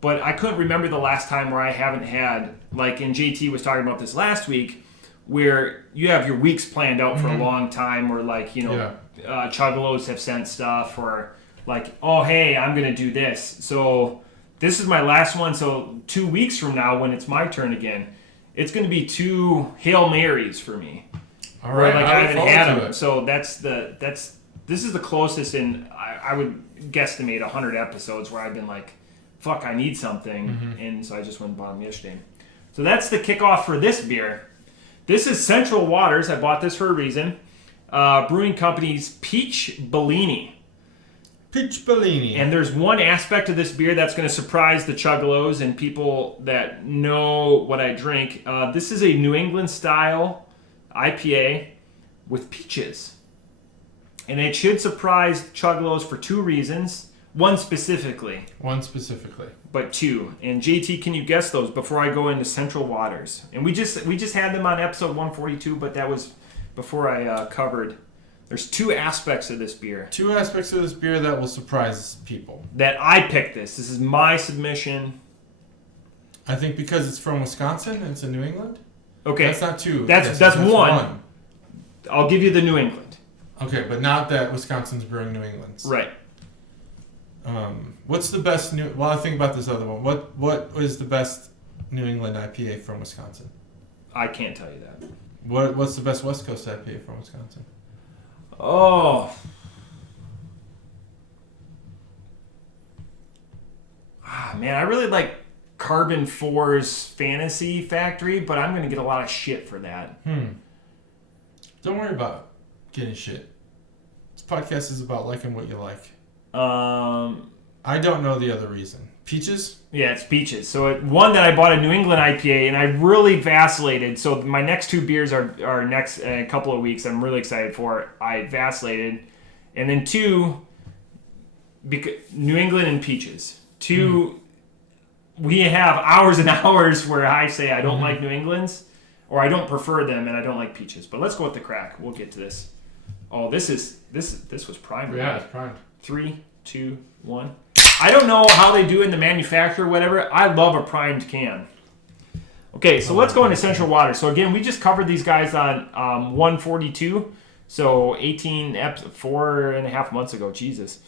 but I couldn't remember the last time where I haven't had, and JT was talking about this last week, where you have your weeks planned out for a long time, or Chuggalos have sent stuff, or oh, hey, I'm going to do this. So this is my last one. So 2 weeks from now, when it's my turn again, it's going to be 2 Hail Marys for me. All right. I haven't had them. So this is the closest in, I would guesstimate 100 episodes where I've been like, fuck, I need something. And so I just went and bought them yesterday. So that's the kickoff for this beer. This is Central Waters. I bought this for a reason. Brewing Company's Peach Bellini. Peach Bellini. And there's one aspect of this beer that's going to surprise the Chuggalos and people that know what I drink. This is a New England-style IPA with peaches. And it should surprise Chuggalos for 2 reasons. One specifically. But 2. And JT, can you guess those before I go into Central Waters? And we just had them on episode 142, but that was before I covered. There's 2 aspects of this beer. 2 aspects of this beer that will surprise people. That I picked this. This is my submission. I think because it's from Wisconsin and it's in New England? Okay. That's not 2. That's one. I'll give you the New England. Okay, but not that Wisconsin's brewing New England's. Right. What's the best Well, I think about this other one. What is the best New England IPA from Wisconsin? I can't tell you that. What's the best West Coast IPA from Wisconsin? Oh. Man, I really like Carbon 4's Fantasy Factory, but I'm going to get a lot of shit for that. Don't worry about getting shit. This podcast is about liking what you like. I don't know the other reason. Peaches? Yeah, it's peaches. So one that I bought a New England IPA, and I really vacillated. So my next 2 beers are next in a couple of weeks. I'm really excited for it. I vacillated. And then 2, New England and peaches. 2, we have hours and hours where I say I don't like New Englands, or I don't prefer them, and I don't like peaches. But let's go with the crack. We'll get to this. Oh, this was primed. Yeah, it's primed. 3, 2, 1. I don't know how they do in the manufacturer or whatever. I love a primed can. Okay, so let's go into Central Water. So again, we just covered these guys on 142. So 4.5 months ago. Jesus.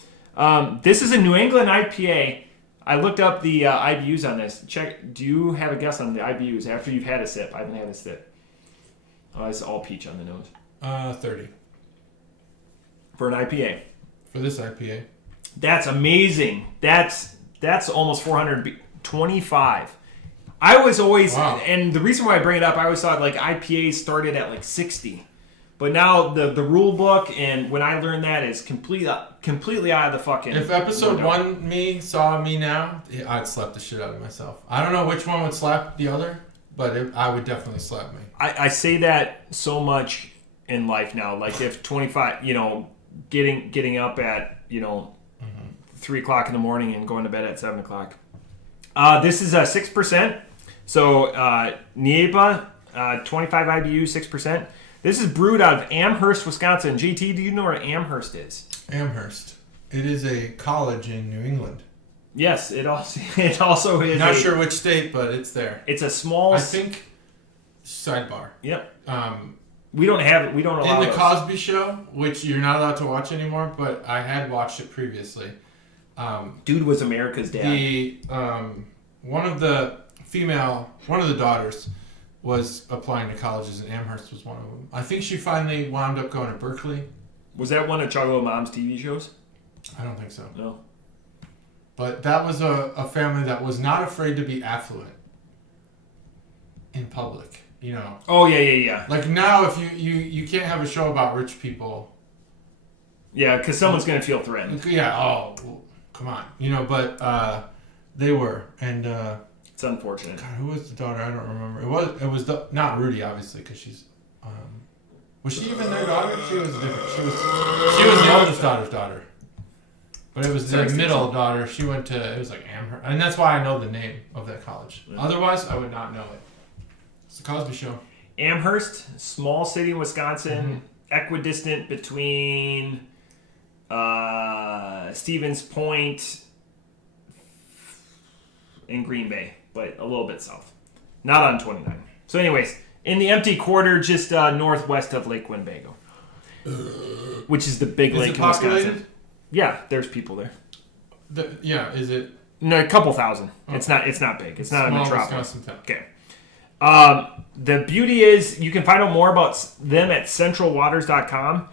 This is a New England IPA. I looked up the IBUs on this. Check. Do you have a guess on the IBUs after you've had a sip? I haven't had a sip. Oh, it's all peach on the nose. 30. For an IPA. For this IPA. That's amazing. That's almost 425. I was always, and the reason why I bring it up, I always thought IPAs started at 60. But now the rule book and when I learned that is completely out of the fucking. If episode window. 1 me saw me now, I'd slap the shit out of myself. I don't know which one would slap the other, but I would definitely slap me. I say that so much in life now. Like if 25, getting up at 3 o'clock in the morning and going to bed at 7 o'clock. This is 6%. So Niepa, 25 IBU, 6%. This is brewed out of Amherst, Wisconsin. GT, do you know where Amherst is? Amherst. It is a college in New England. Yes, it also is. Not sure which state, but it's there. It's a small. I think. Sidebar. Yep. We don't have it. We don't allow in the those. Cosby Show, which you're not allowed to watch anymore, but I had watched it previously. Dude was America's dad. One of the daughters was applying to colleges, and Amherst was one of them. I think she finally wound up going to Berkeley. Was that one of Chugalo Mom's TV shows? I don't think so. No. But that was a family that was not afraid to be affluent in public, Oh, yeah. Like now, if you can't have a show about rich people. Yeah, because someone's going to feel threatened. Yeah, well, come on. But they were. And it's unfortunate. God, who was the daughter? I don't remember. It was not Rudy, obviously, because she's... was she even their daughter? She was different. She was the oldest daughter's daughter. But it was the middle daughter. She went to... It was like Amherst. And that's why I know the name of that college. Yeah. Otherwise, I would not know it. It's the Cosby Show. Amherst, small city in Wisconsin, equidistant between Stevens Point and Green Bay, but a little bit south. Not on 29. So anyways, in the empty quarter just northwest of Lake Winnebago, which is the big lake in Wisconsin. Yeah, there's people there. Is it? No, a couple thousand. Oh. It's not big. It's not a metropolis. Okay. The beauty is you can find out more about them at centralwaters.com.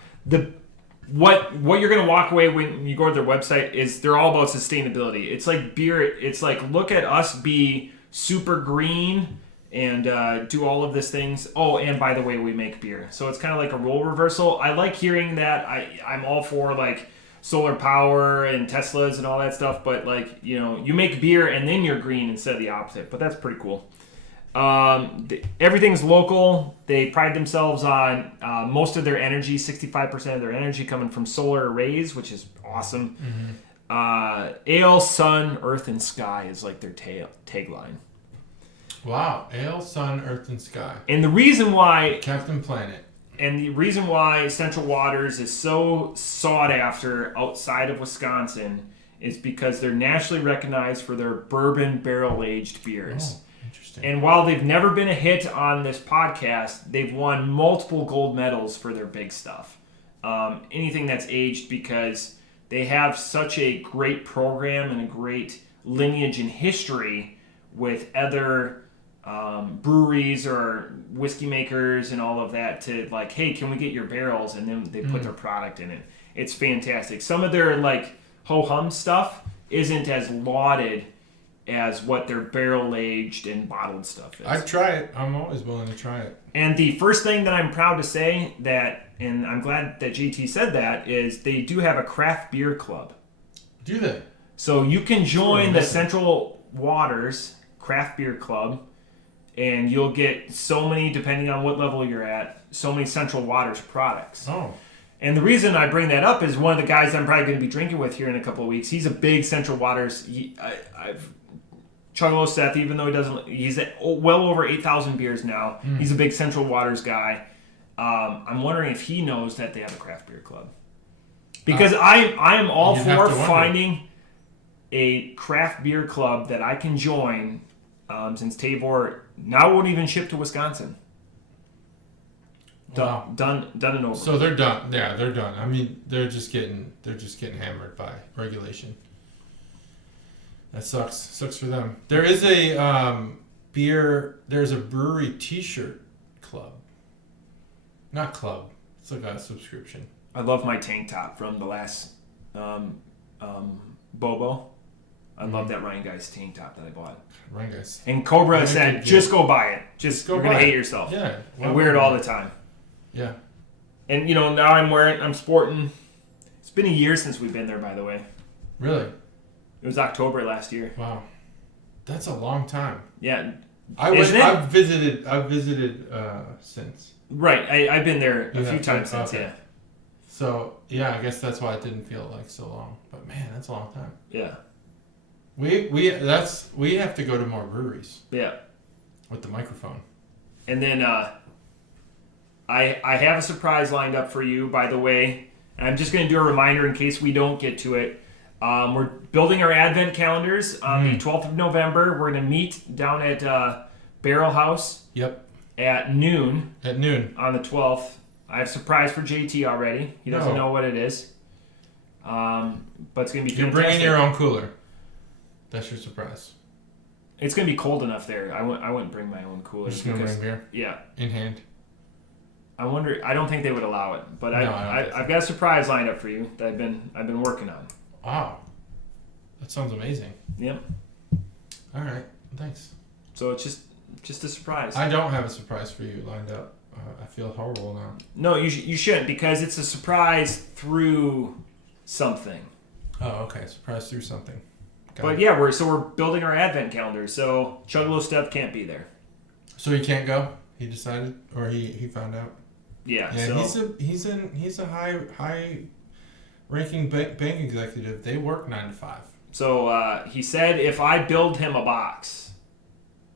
What you're going to walk away when you go to their website is they're all about sustainability. It's like beer. It's like, look at us be super green and do all of these things. Oh, and by the way, we make beer. So it's kind of like a role reversal. I like hearing that. I'm all for like solar power and Teslas and all that stuff. But like, you make beer and then you're green instead of the opposite. But that's pretty cool. Everything's local. They pride themselves on most of their energy, 65% of their energy coming from solar arrays, which is awesome. Ale, sun, earth, and sky is like their tagline. Wow. Ale, sun, earth, and sky. And the reason why... Captain Planet. And the reason why Central Waters is so sought after outside of Wisconsin is because they're nationally recognized for their bourbon barrel-aged beers. Oh, interesting. And while they've never been a hit on this podcast, they've won multiple gold medals for their big stuff. Anything that's aged, because they have such a great program and a great lineage and history with other breweries or whiskey makers and all of that to like, hey, can we get your barrels? And then they put their product in it. It's fantastic. Some of their like ho-hum stuff isn't as lauded as what their barrel-aged and bottled stuff is. I'd try it. I'm always willing to try it. And the first thing that I'm proud to say that, and I'm glad that GT said that, is they do have a craft beer club. Do they? So you can join the Central Waters Craft Beer Club, and you'll get so many, depending on what level you're at, so many Central Waters products. Oh. And the reason I bring that up is one of the guys I'm probably going to be drinking with here in a couple of weeks, he's a big Central Waters... I've Chuggalo Seth, even though he's at well over 8,000 beers now. He's a big Central Waters guy. I'm wondering if he knows that they have a craft beer club. Because I am all for finding a craft beer club that I can join, since Tavor now won't even ship to Wisconsin. Wow. Done and over. So they're done. Yeah, they're done. I mean, they're just getting hammered by regulation. That sucks. Sucks for them. There is a there's a brewery T-shirt club. Not club. It's like a subscription. I love my tank top from the last Bobo. I love that Ryan Guy's tank top that I bought. Ryan Guy's. And Cobra said, just go buy it. Just you're gonna hate yourself. Yeah. And wear it all the time. Yeah. And now I'm sporting. It's been a year since we've been there, by the way. Really? It was October last year. Wow, that's a long time. Yeah, I've visited since. Right, I've been there a few times since. Okay. Yeah. So yeah, I guess that's why it didn't feel like so long. But man, that's a long time. Yeah. We have to go to more breweries. Yeah. With the microphone. And then I have a surprise lined up for you, by the way. And I'm just going to do a reminder in case we don't get to it. We're building our Advent calendars on the 12th of November. We're going to meet down at Barrel House. Yep. At noon. At noon. On the 12th. I have a surprise for JT already. He doesn't know what it is. But it's going to be fantastic. You're bringing your own cooler. That's your surprise. It's going to be cold enough there. I wouldn't bring my own cooler. You're just going to bring beer? Yeah. In hand? I wonder. I don't think they would allow it, but No, I've got a surprise lined up for you that I've been working on. Wow, that sounds amazing. Yep. All right, thanks. So it's just a surprise. I don't have a surprise for you lined up. I feel horrible now. No, you shouldn't, because it's a surprise through something. Oh, okay, surprise through something. But yeah, we're building our Advent calendar. So Chuggalo Steph can't be there. So he can't go. He decided, or he found out. Yeah. Yeah, so he's a high ranking bank executive. They work 9 to 5. So he said if I build him a box,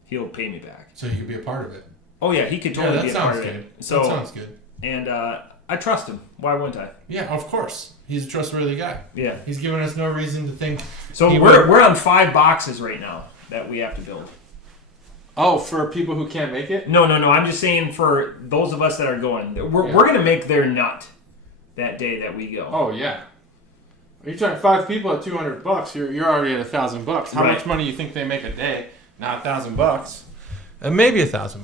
he'll pay me back. So he could be a part of it. Oh yeah, he could totally be a part of it. So that sounds good. And I trust him. Why wouldn't I? Yeah, of course. He's a trustworthy guy. Yeah. He's given us no reason to think. So we're on 5 boxes right now that we have to build. Oh, for people who can't make it? No. I'm just saying for those of us that are going. We're gonna make their nut that day that we go. Oh yeah. Are you talking 5 people at $200? You're already at $1,000. How much money you think they make a day? Not $1,000. Maybe $1,000.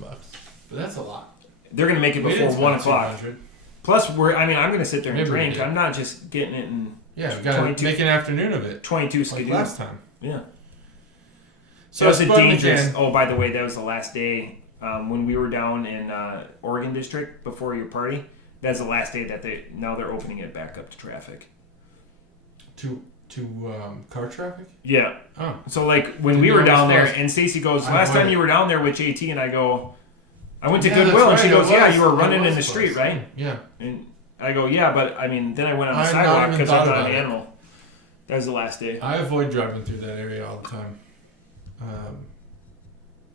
But that's a lot. They're gonna make it before 1 o'clock. 200. Plus, I'm gonna sit there and Maybe drink. I'm not just getting it in. Yeah, we gotta make an afternoon of it. 22 schedule. Like last time. Yeah. So that was a dangerous. Oh, by the way, that was the last day when we were down in Oregon District before your party. That's the last day that they're opening it back up to traffic. To car traffic? Yeah. Oh. So like when we were down there, and Stacy goes, "Last time you were down there with JT," and I go, "I went to Goodwill," and she goes, "Yeah, you were running in the street, right?" Yeah. And I go, "Yeah, but then I went on the sidewalk because I got an animal." That was the last day. I avoid driving through that area all the time.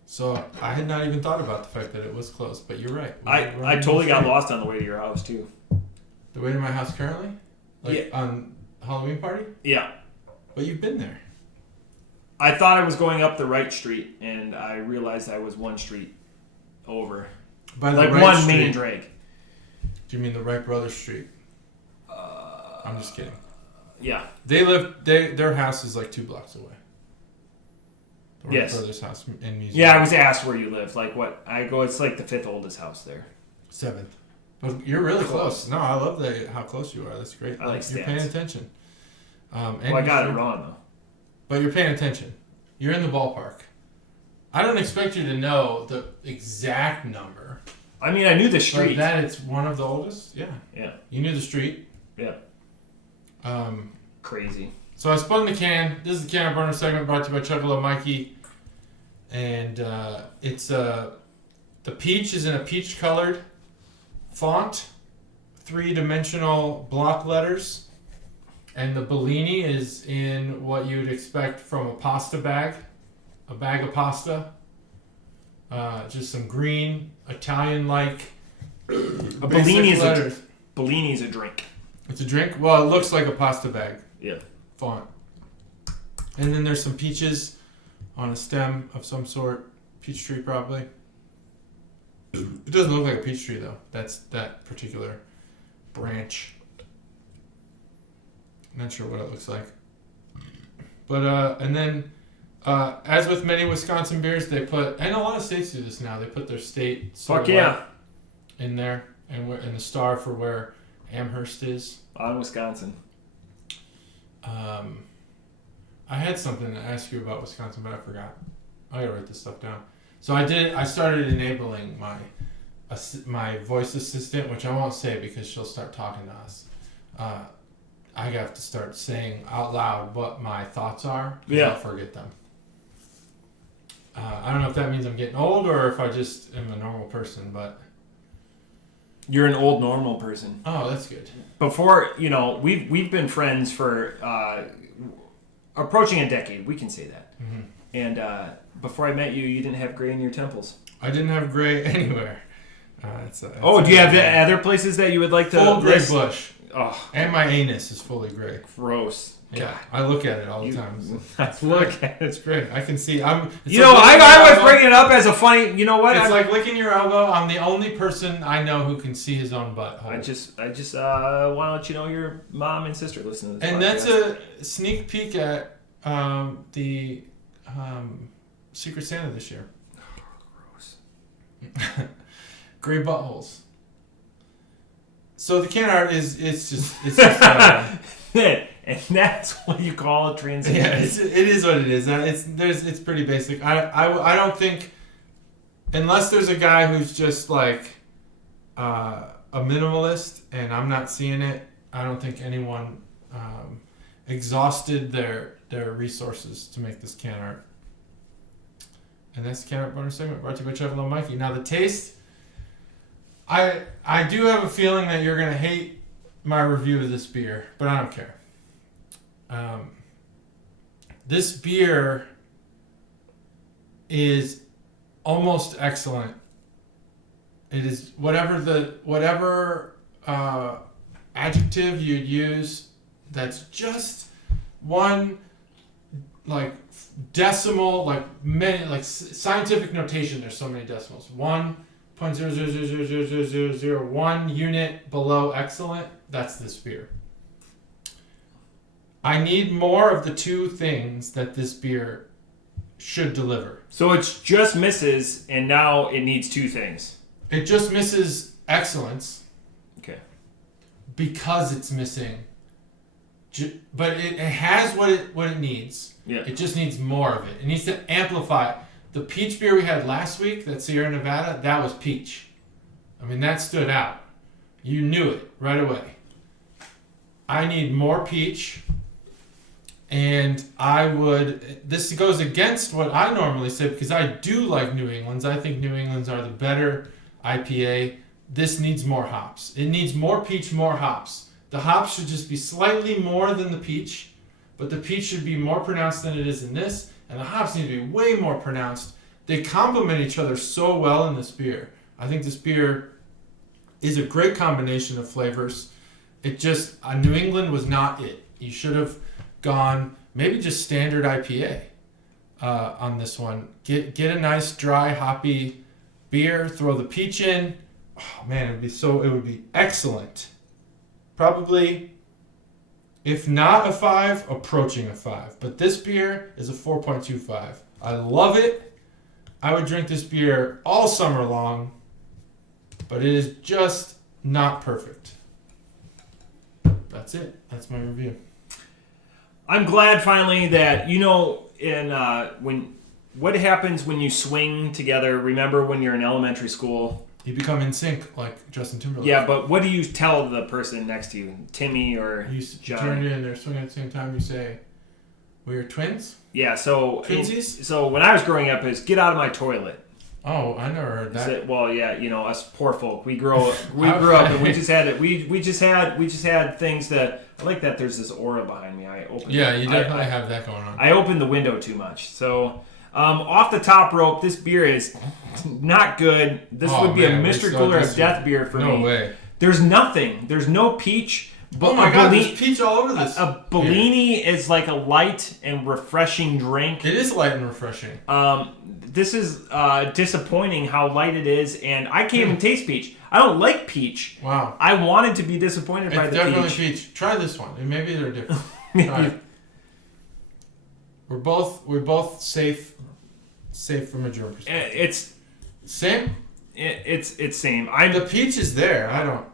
So I had not even thought about the fact that it was closed, but you're right. I totally got lost on the way to your house too. The way to my house currently? Yeah. On Halloween party? Yeah. But you've been there. I thought I was going up the right street, and I realized I was one street over. By the like right one street. main drag. Do you mean the Wright Brothers Street? I'm just kidding. Yeah. Their house is like 2 blocks away. The Wright Yes. Brothers house in Museum. Yeah, I was asked where you live. Like what? I go, it's like the 5th oldest house there. 7th. But you're really close. No, I love how close you are. That's great. I like stats. You're paying attention. And I got it wrong, though. But you're paying attention. You're in the ballpark. I don't expect you to know the exact number. I mean, I knew the street. But that it's one of the oldest? Yeah. Yeah. You knew the street? Yeah. Crazy. So I spun the can. This is the Can Burner segment brought to you by Chuggalo Mikey. And it's the peach is in a peach-colored font, 3-dimensional block letters. And the Bellini is in what you'd expect from a pasta bag. A bag of pasta. Just some green, Italian-like A Bellini is a drink. It's a drink? Well, it looks like a pasta bag. Yeah. Font. And then there's some peaches on a stem of some sort. Peach tree, probably. It doesn't look like a peach tree, though. That's that particular branch. Not sure what it looks like. But, and then, as with many Wisconsin beers, they put, and a lot of states do this now, they put their state silhouette in there, and the star for where Amherst is. On Wisconsin. I had something to ask you about Wisconsin, but I forgot. I gotta write this stuff down. So I started enabling my my voice assistant, which I won't say because she'll start talking to us. I have to start saying out loud what my thoughts are. Yeah. I'll forget them. I don't know if that means I'm getting old or if I just am a normal person, but... You're an old normal person. Oh, that's good. Before, we've been friends for approaching a decade. We can say that. Mm-hmm. And before I met you, you didn't have gray in your temples. I didn't have gray anywhere. It's do you have other places that you would like to... Full gray bush. Oh. And my anus is fully gray. Gross. Yeah, God. I look at it all the time. Look at it. It's great. I can see. I was bringing it up as a funny... You know what? It's like licking your elbow. I'm the only person I know who can see his own butt. I just want to let you know your mom and sister listen to this And podcast. that's a sneak peek at the Secret Santa this year. Gross. Gray buttholes. So the can art is just and that's what you call a transition. Yeah, it is what it is. It's pretty basic. I don't think, unless there's a guy who's just like a minimalist, and I'm not seeing it. I don't think anyone exhausted their resources to make this can art. And that's the Can Art Bonus segment brought to you by Chevrolet Mikey. Now the taste, I do have a feeling that you're gonna hate my review of this beer, but I don't care. This beer is almost excellent. It is whatever adjective you'd use. That's just one like decimal, like many like scientific notation. There's so many decimals. 1.0000001 unit below excellent. That's this beer. I need more of the two things that this beer should deliver. So it's just misses, and now it needs two things. It just misses excellence. Okay. Because it's missing. But it has what it needs. Yeah. It just needs more of it. It needs to amplify it. The peach beer we had last week, that Sierra Nevada, that was peach. I mean, that stood out. You knew it right away. I need more peach. And this goes against what I normally say because I do like New England's. I think New England's are the better IPA. This needs more hops. It needs more peach, more hops. The hops should just be slightly more than the peach, but the peach should be more pronounced than it is in this, and the hops need to be way more pronounced. They complement each other so well in this beer. I think this beer is a great combination of flavors. New England was not it. You should have gone maybe just standard IPA on this one. Get a nice dry hoppy beer. Throw the peach in. Oh man, it would be excellent. Probably, if not a 5, approaching a 5. But this beer is a 4.25. I love it. I would drink this beer all summer long, but it is just not perfect. That's it. That's my review. I'm glad finally that what happens when you swing together. Remember when you're in elementary school? You become in sync like Justin Timberlake. Yeah, but what do you tell the person next to you, Timmy or you John? Turn in, they're swinging at the same time. You say, "We're twins." Yeah. So Twinsies? So when I was growing up, is get out of my toilet. Oh, I never heard that. Well, yeah, us poor folk. We grew up and we just had things that I like that there's this aura behind me. You definitely have that going on. I opened the window too much. So off the top rope, this beer is not good. This would be a Mr. Cooler of Death beer for me. No way. There's nothing. There's no peach. Oh my God, there's peach all over this. A Bellini is like a light and refreshing drink. It is light and refreshing. This is disappointing how light it is, and I can't even taste peach. I don't like peach. Wow. I wanted to be disappointed by the peach. It's definitely peach. Try this one, and maybe they're different. Try it. We're both safe from a germ perspective. It's same. It's same. The peach is there. I don't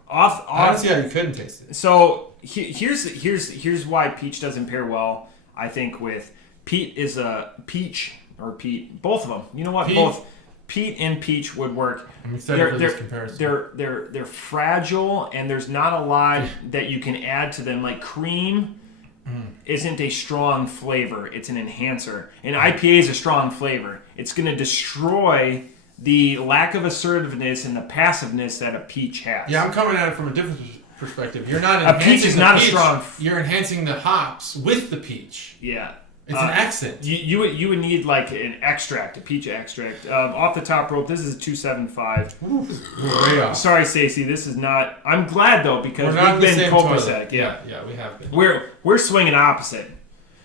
see how you couldn't taste it. So here's why peach doesn't pair well. I think with peach or Pete, both of them. You know what? Pete. Both peat and peach would work. I'm excited for this comparison. They're fragile, and there's not a lot that you can add to them. Like cream isn't a strong flavor; it's an enhancer. And IPA is a strong flavor. It's going to destroy the lack of assertiveness and the passiveness that a peach has. Yeah, I'm coming at it from a different perspective. You're not a peach is not a strong. You're enhancing the hops with the peach. Yeah. It's an accent. You would need like an extract, a peach extract. Off the top rope, this is 275. Way off. Sorry, Stacey, this is not. I'm glad though because we've been copacetic. Yeah, we have been. We're swinging opposite.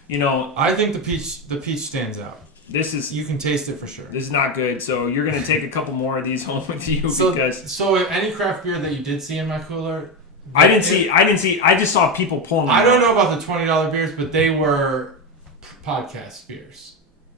You know, I think the peach stands out. You can taste it for sure. This is not good, so you're gonna take a couple more of these home with you because. So any craft beer that you did see in my cooler. I didn't see. I just saw people pulling them I don't out. know about the $20 beers, but they were podcast beers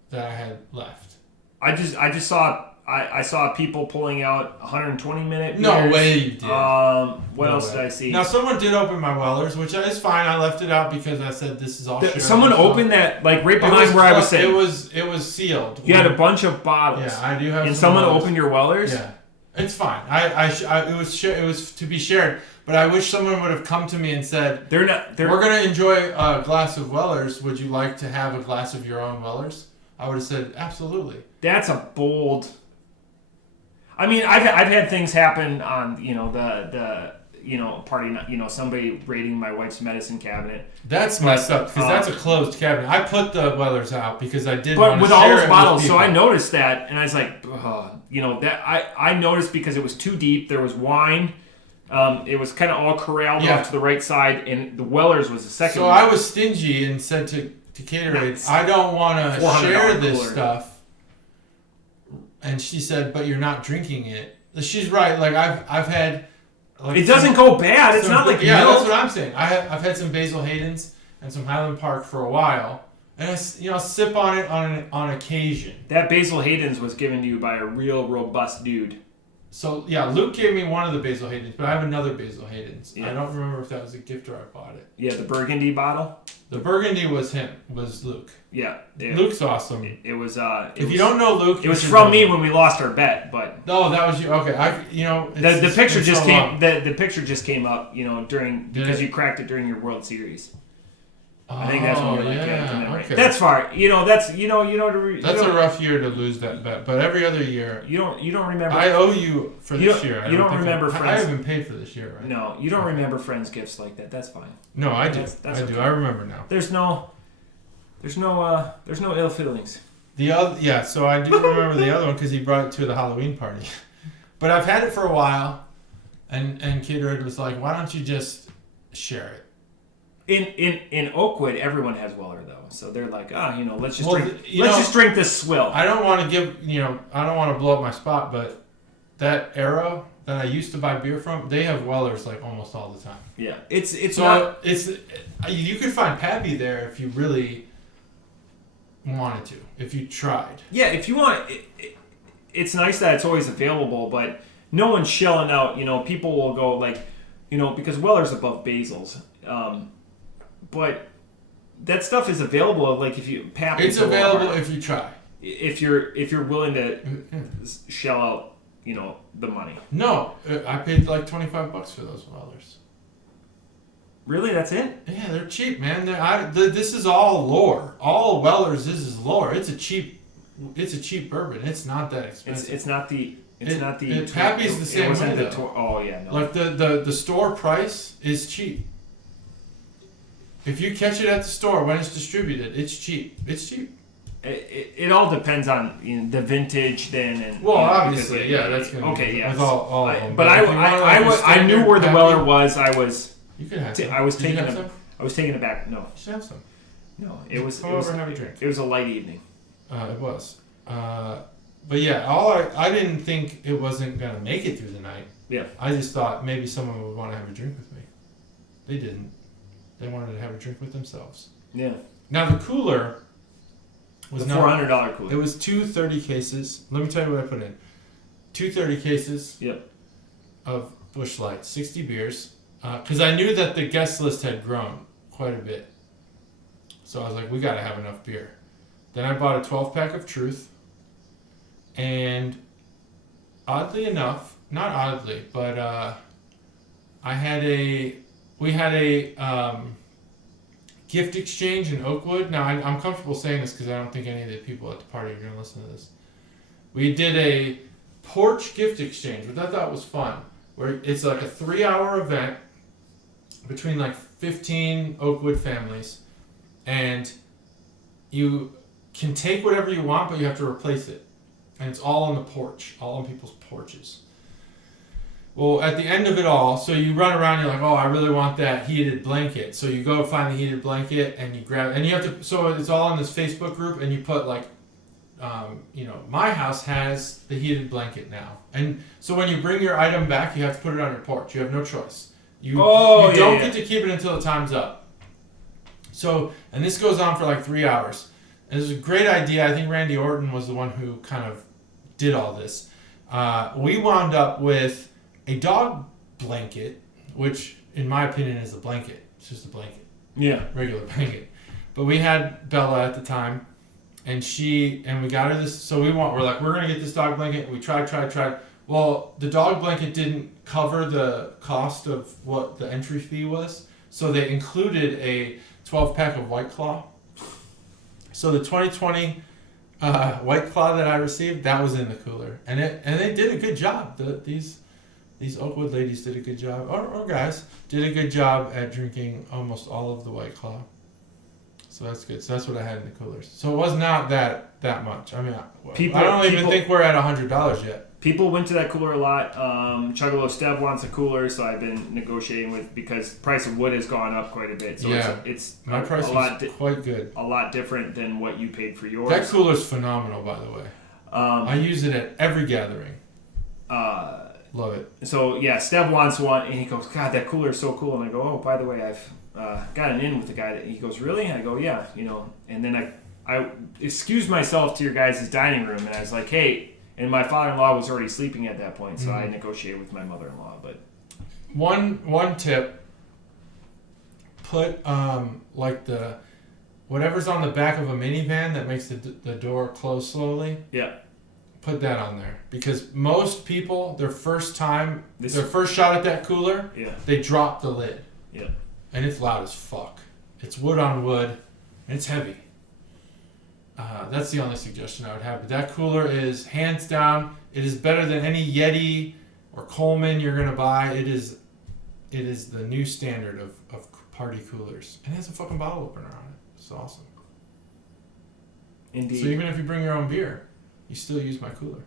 that I had left. I just saw I saw people pulling out 120-minute beers. No way you did. What else did I see? Now someone did open my Wellers, which is fine. I left it out because I said this is all shared. Someone opened that like right behind where I was sitting. It was sealed. You had a bunch of bottles. Yeah, I do have. And some someone Wellers. opened your Wellers. Yeah, it's fine. It was to be shared. But I wish someone would have come to me and said, We're going to enjoy a glass of Wellers. Would you like to have a glass of your own Wellers? I would have said, absolutely. That's a bold... I mean, I've had things happen on, the party, somebody raiding my wife's medicine cabinet. That's messed up because that's a closed cabinet. I put the Wellers out because I did want to share it. But with all those bottles, so I people. noticed that, and I was like, that I noticed because it was too deep. There was wine. It was kind of all corralled off to the right side, and the Wellers was the second. So I was stingy and said to Caterade, I don't want to share this stuff. And she said, but you're not drinking it. She's right. Like I've had. Like, it doesn't go bad. It's not like milk. That's what I'm saying. I've had some Basil Hayden's and some Highland Park for a while, and I sip on it on occasion. That Basil Hayden's was given to you by a real robust dude. So, yeah, Luke gave me one of the Basil Hayden's, but I have another Basil Hayden's. Yeah. I don't remember if that was a gift or I bought it. Yeah, the Burgundy bottle? The Burgundy was Luke. Yeah. Luke's awesome. It was... if you don't know Luke... It was from me when we lost our bet, but... No, that was you. Okay, The picture just came... The picture just came up, because you cracked it during your World Series. I think that's when you're okay. That's far. That's a rough year to lose that bet, but every other year you don't remember. I owe you for this year. You don't remember friends. I haven't paid for this year, right? No, you don't remember friends' gifts like that. That's fine. No, I do. That's I do. I remember now. There's no ill feelings. So I do remember the other one because he brought it to the Halloween party. But I've had it for a while, and Caterade was like, "Why don't you just share it?" In Oakwood, everyone has Weller though, so they're like, let's just drink this swill. I don't want to I don't want to blow up my spot, but that era that I used to buy beer from, they have Wellers like almost all the time. Yeah, you could find Pappy there if you really wanted to, if you tried. Yeah, if you want, it's nice that it's always available, but no one's shelling out. People will go like, because Weller's above Basil's. But that stuff is available. Like if you it's available if you try. If you're willing to shell out, the money. No, I paid like $25 for those Wellers. Really, that's it? Yeah, they're cheap, man. This is all lore. All Wellers is lore. It's a cheap bourbon. It's not that expensive. It's not the. Pappy's the same way though. Oh yeah, no. Like the store price is cheap. If you catch it at the store when it's distributed, it's cheap. It's cheap. It all depends on the vintage then and. Well, obviously, that's gonna okay. Be Yeah. with all of them. But I knew where the Weller was. You could have some. I was taking some? I was taking it back. No. You should have some. No, it was. Come over and have a drink. It was a light evening. It was. But yeah, I didn't think it wasn't gonna make it through the night. Yeah. I just thought maybe someone would want to have a drink with me. They didn't. They wanted to have a drink with themselves. Yeah. Now the cooler was the $400 cooler. It was 230 cases. Let me tell you what I put in. 230 cases. Yep. Of Busch Light, 60 beers. Because I knew that the guest list had grown quite a bit. So I was like, we got to have enough beer. Then I bought a 12-pack of Truth. And oddly enough, not oddly, but we had a gift exchange in Oakwood. Now, I'm comfortable saying this because I don't think any of the people at the party are going to listen to this. We did a porch gift exchange, which I thought was fun, where it's like a 3-hour event between like 15 Oakwood families, and you can take whatever you want, but you have to replace it. And it's all on the porch, all on people's porches. Well, at the end of it all, so you run around, you're like, oh, I really want that heated blanket. So you go find the heated blanket and you grab it. And you have to, so it's all in this Facebook group, and you put like, my house has the heated blanket now. And so when you bring your item back, you have to put it on your porch. You have no choice. You don't get to keep it until the time's up. So, and this goes on for like 3 hours. And it was a great idea. I think Randy Orton was the one who kind of did all this. We wound up with a dog blanket, which in my opinion is a blanket. It's just a blanket. Yeah. Regular blanket. But we had Bella at the time, and we got her this, so we're going to get this dog blanket. We tried. Well, the dog blanket didn't cover the cost of what the entry fee was, so they included a 12-pack of White Claw. So the 2020 White Claw that I received, that was in the cooler, and they did a good job. These Oakwood ladies did a good job, or guys did a good job at drinking almost all of the White Claw. So that's good. So that's what I had in the coolers. So it was not that much. I mean, I don't even think we're at $100 yet. People went to that cooler a lot. Chuggalo Stev wants a cooler, so I've been negotiating with, because the price of wood has gone up quite a bit. So yeah, it's my price is quite good. A lot different than what you paid for yours. That cooler's phenomenal, by the way. I use it at every gathering. Love it. So yeah, Stev wants one, and he goes, God, that cooler is so cool. And I go, oh, by the way, I've got an in with the guy. He goes, really? And I go, yeah, And then I excused myself to your guys' dining room, and I was like, hey. And my father-in-law was already sleeping at that point, so I negotiated with my mother-in-law. But one tip: put whatever's on the back of a minivan that makes the door close slowly. Yeah. Put that on there, because most people, their first shot at that cooler, they drop the lid. Yeah. And it's loud as fuck. It's wood on wood, and it's heavy. That's the only suggestion I would have. But that cooler is, hands down, it is better than any Yeti or Coleman you're going to buy. It is the new standard of party coolers. And it has a fucking bottle opener on it. It's awesome. Indeed. So even if you bring your own beer, you still use my cooler.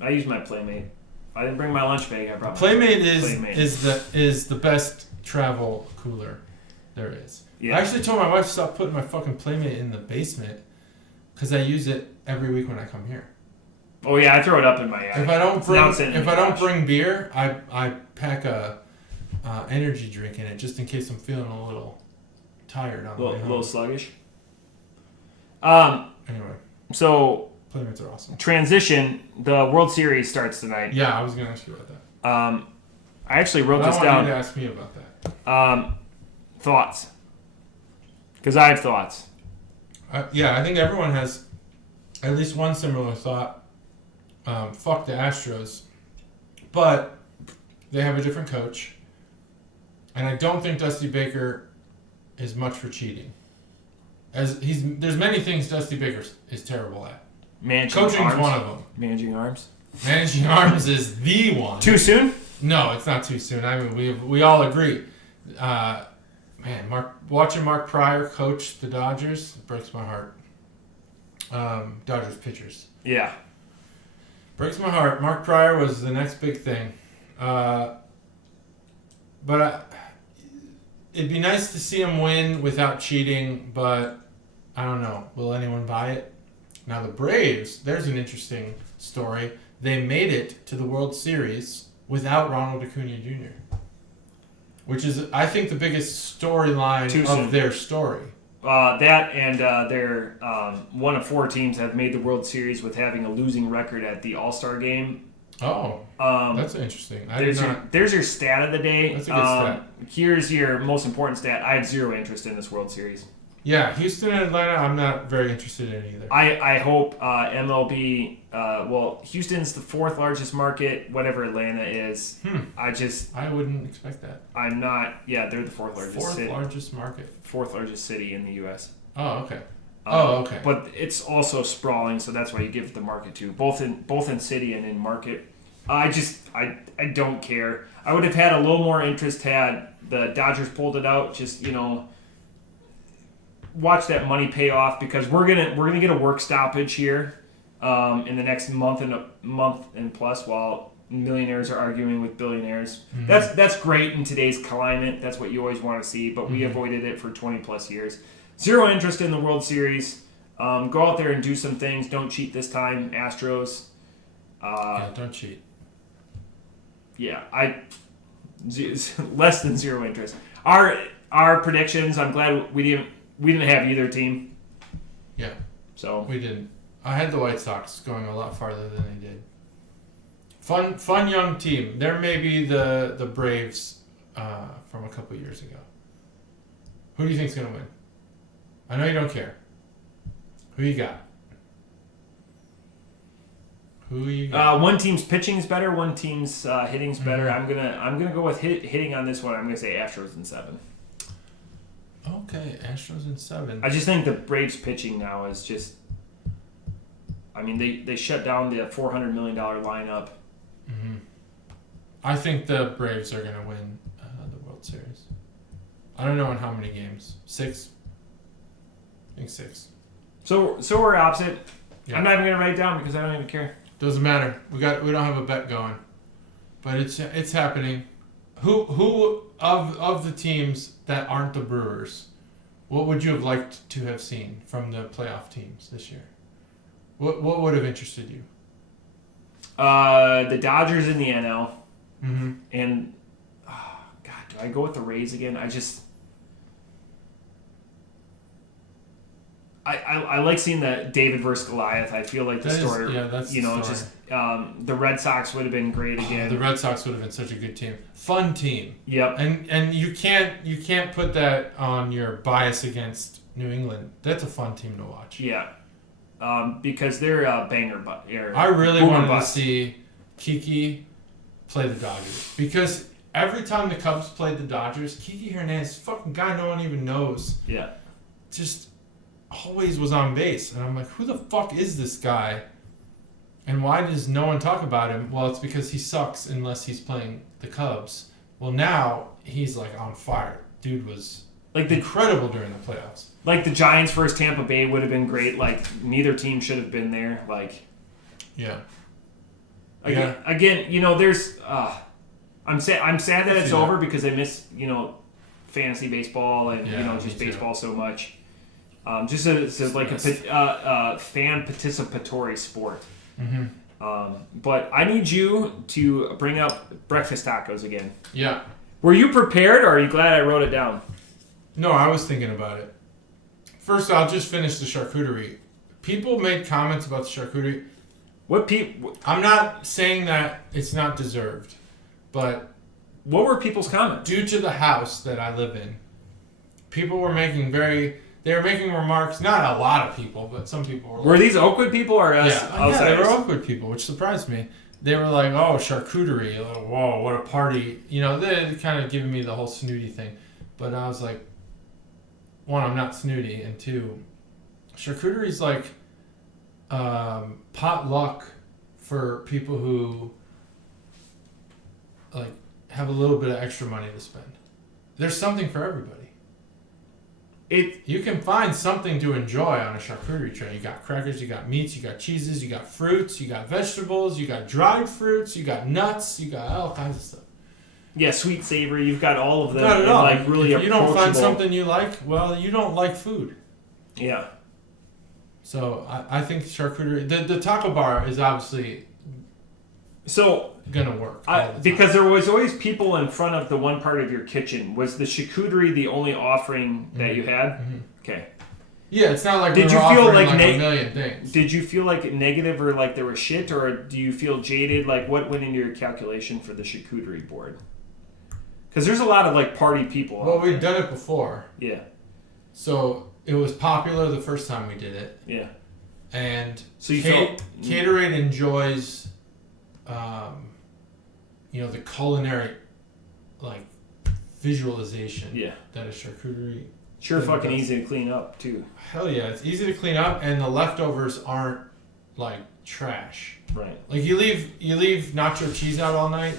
I use my Playmate. I didn't bring my lunch bag. I brought my Playmate is the best travel cooler there is. Yeah. I actually told my wife to stop putting my fucking Playmate in the basement, because I use it every week when I come here. Oh yeah, I throw it up in my. If I don't bring beer, I pack a energy drink in it, just in case I'm feeling a little tired on the way home. A little sluggish. Anyway. So. Playmates are awesome. Transition. The World Series starts tonight. Yeah, I was gonna ask you about that. I actually wrote this down. I want you to ask me about that. Thoughts. Because I have thoughts. Yeah, I think everyone has at least one similar thought. Fuck the Astros. But they have a different coach. And I don't think Dusty Baker is much for cheating. There's many things Dusty Baker is terrible at. Coaching's one of them. Managing arms? Managing arms is the one. Too soon? No, it's not too soon. I mean, we all agree. Watching Mark Pryor coach the Dodgers breaks my heart. Dodgers pitchers. Yeah. Breaks my heart. Mark Pryor was the next big thing. But it'd be nice to see him win without cheating, but I don't know. Will anyone buy it? Now the Braves, there's an interesting story. They made it to the World Series without Ronald Acuna Jr., which is, I think, the biggest storyline of their story. That and their one of 4 teams have made the World Series with having a losing record at the All-Star game. Oh, that's interesting. There's your stat of the day. That's a good stat. Here's your most important stat. I have zero interest in this World Series. Yeah, Houston and Atlanta, I'm not very interested in either. I hope MLB. Houston's the fourth largest market, whatever Atlanta is. I wouldn't expect that. I'm not. Yeah, they're the fourth Largest market. Fourth largest city in the U.S. Oh, okay. Okay. But it's also sprawling, so that's why you give it the market to both in city and in market. I don't care. I would have had a little more interest had the Dodgers pulled it out. Just watch that money pay off because we're gonna get a work stoppage here in the next month and plus while millionaires are arguing with billionaires. Mm-hmm. That's great in today's climate. That's what you always want to see. But we avoided it for 20 plus years. Zero interest in the World Series. Go out there and do some things. Don't cheat this time, Astros. Don't cheat. Yeah, less than zero interest. Our predictions. I'm glad we didn't have either team. Yeah. So we didn't. I had the White Sox going a lot farther than they did. Fun young team. There may be the Braves from a couple years ago. Who do you think's gonna win? I know you don't care. Who you got? One team's pitching's better. One team's hitting's better. I'm gonna go with hitting on this one. I'm gonna say Astros in 7. Okay, Astros in 7. I just think the Braves pitching now is just. I mean, they shut down the $400 million lineup. Mm-hmm. I think the Braves are gonna win the World Series. I don't know in how many games. 6. I think 6. So we're opposite. Yeah. I'm not even gonna write it down because I don't even care. Doesn't matter. We don't have a bet going, but it's happening. Who of the teams that aren't the Brewers, what would you have liked to have seen from the playoff teams this year? What would have interested you? The Dodgers in the NL, and God, do I go with the Rays again? I like seeing the David versus Goliath. I feel like the story. That's just the Red Sox would have been great again. The Red Sox would have been such a good team, fun team. Yep. And you can't put that on your bias against New England. That's a fun team to watch. Yeah, because they're a banger. I really wanted to see Kiki play the Dodgers because every time the Cubs played the Dodgers, Kiki Hernandez, fucking guy no one even knows. Yeah. Just always was on base, and I'm like, who the fuck is this guy? And why does no one talk about him? Well, it's because he sucks unless he's playing the Cubs. Well, now he's like on fire. Dude was incredible during the playoffs. Like the Giants versus Tampa Bay would have been great. Like neither team should have been there. Again, there's. I'm sad that it's over because I miss fantasy baseball and just baseball so much. Just as like a fan participatory sport. Mm-hmm. But I need you to bring up breakfast tacos again. Yeah. Were you prepared, or are you glad I wrote it down? No, I was thinking about it. First, I'll just finish the charcuterie. People made comments about the charcuterie. I'm not saying that it's not deserved, but what were people's comments? Due to the house that I live in, people were making remarks. Not a lot of people, but some people were. Were these Oakwood people or us? Yeah, they were Oakwood people, which surprised me. They were like, "Oh, charcuterie! Oh, whoa, what a party!" They kind of giving me the whole snooty thing, but I was like, one, I'm not snooty, and two, charcuterie's like potluck for people who like have a little bit of extra money to spend. There's something for everybody. You can find something to enjoy on a charcuterie tray. You got crackers, you got meats, you got cheeses, you got fruits, you got vegetables, you got dried fruits, you got nuts, you got all kinds of stuff. Yeah, sweet, savory. You've got all of them. Got it all. Like really if you don't find something you like, well, you don't like food. Yeah. So I think charcuterie. The taco bar is obviously gonna work. Because there was always people in front of the one part of your kitchen. Was the charcuterie the only offering that you had? Mm-hmm. Okay. Yeah, it's not like did you feel like a million things. Did you feel like negative or like there was shit, or do you feel jaded? Like what went into your calculation for the charcuterie board? Because there's a lot of like party people. Well, we've done it before. Yeah. So it was popular the first time we did it. Yeah. And So you Caterade enjoys, the culinary, like, visualization. Yeah. That a charcuterie. Sure, fucking easy to clean up too. Hell yeah, it's easy to clean up, and the leftovers aren't like trash. Right. Like you leave nacho cheese out all night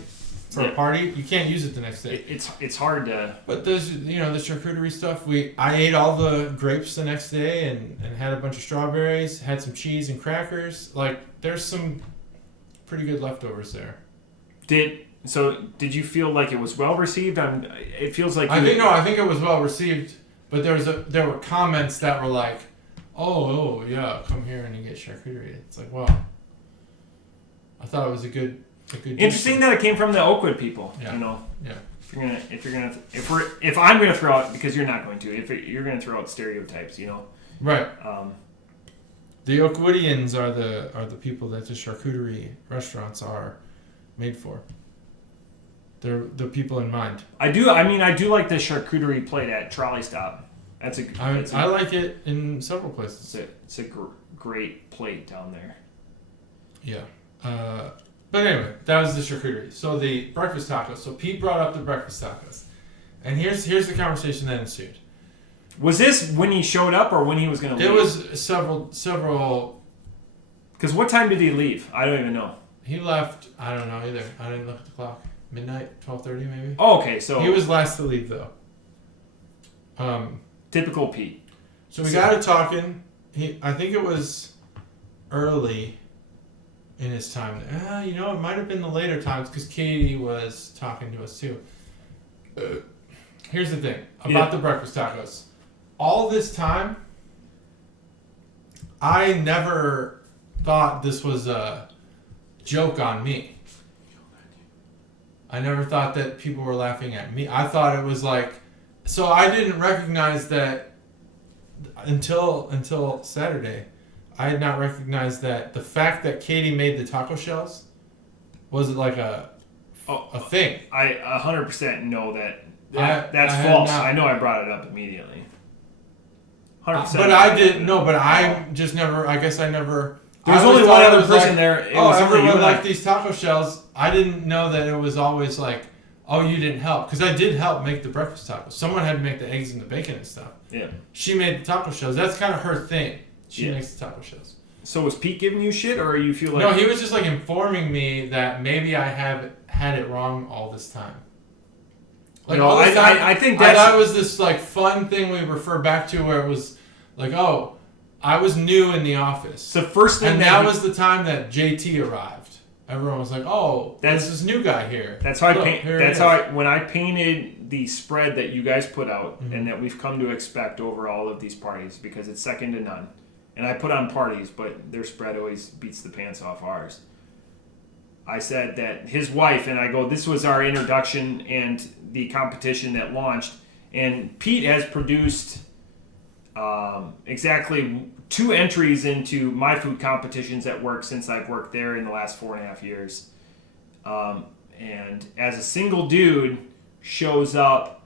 for a party, you can't use it the next day. It's hard to. But there's the charcuterie stuff. I ate all the grapes the next day and had a bunch of strawberries, had some cheese and crackers. Like there's some pretty good leftovers there. Did you feel like it was well received? It feels like I think it was well received. But there were comments that were like, oh yeah, come here and you get charcuterie. It's like, wow. I thought it was a good. Interesting that it came from the Oakwood people. Yeah. You know. Yeah. If I'm gonna throw out, because you're not going to, if you're gonna throw out stereotypes, you know. Right. The Oakwoodians are the people that the charcuterie restaurants are made for. They're the people in mind. I do like the charcuterie plate at Trolley Stop. I like it in several places. It's a great plate down there. Yeah. But anyway, that was the charcuterie. So the breakfast tacos. So Pete brought up the breakfast tacos. And here's the conversation that ensued. Was this when he showed up or when he was going to leave? It was several. Because what time did he leave? I don't even know. He left, I don't know either. I didn't look at the clock. Midnight, 12:30 maybe. Oh, okay, so he was last to leave though. Typical Pete. So we got to talking. I think it was early in his time. It might have been the later times because Katie was talking to us too. Here's the thing about the breakfast tacos. All this time, I never thought this was a joke on me. I never thought that people were laughing at me. I thought it was like, so I didn't recognize that until Saturday. I had not recognized that the fact that Katie made the taco shells was like a thing. I 100% know that's false. I know I brought it up immediately. 100%. But I didn't know. But I just never. I guess I never. There's only one other person there. Everyone liked these taco shells. I didn't know that it was always like, oh, you didn't help. Because I did help make the breakfast tacos. Someone had to make the eggs and the bacon and stuff. Yeah. She made the taco shells. That's kind of her thing. She makes the taco shells. So was Pete giving you shit, or you feel like... No, he was just like informing me that maybe I have had it wrong all this time. Like, I think that's... I thought it was this like fun thing we refer back to where it was like, oh, I was new in the office. The first thing, and that was the time that JT arrived. Everyone was like, "Oh, there's this new guy here." That's how when I painted the spread that you guys put out and that we've come to expect over all of these parties because it's second to none. And I put on parties, but their spread always beats the pants off ours. I said that his wife and I go, this was our introduction and the competition that launched. And Pete has produced exactly 2 entries into my food competitions at work since I've worked there in the last 4.5 years. And as a single dude shows up,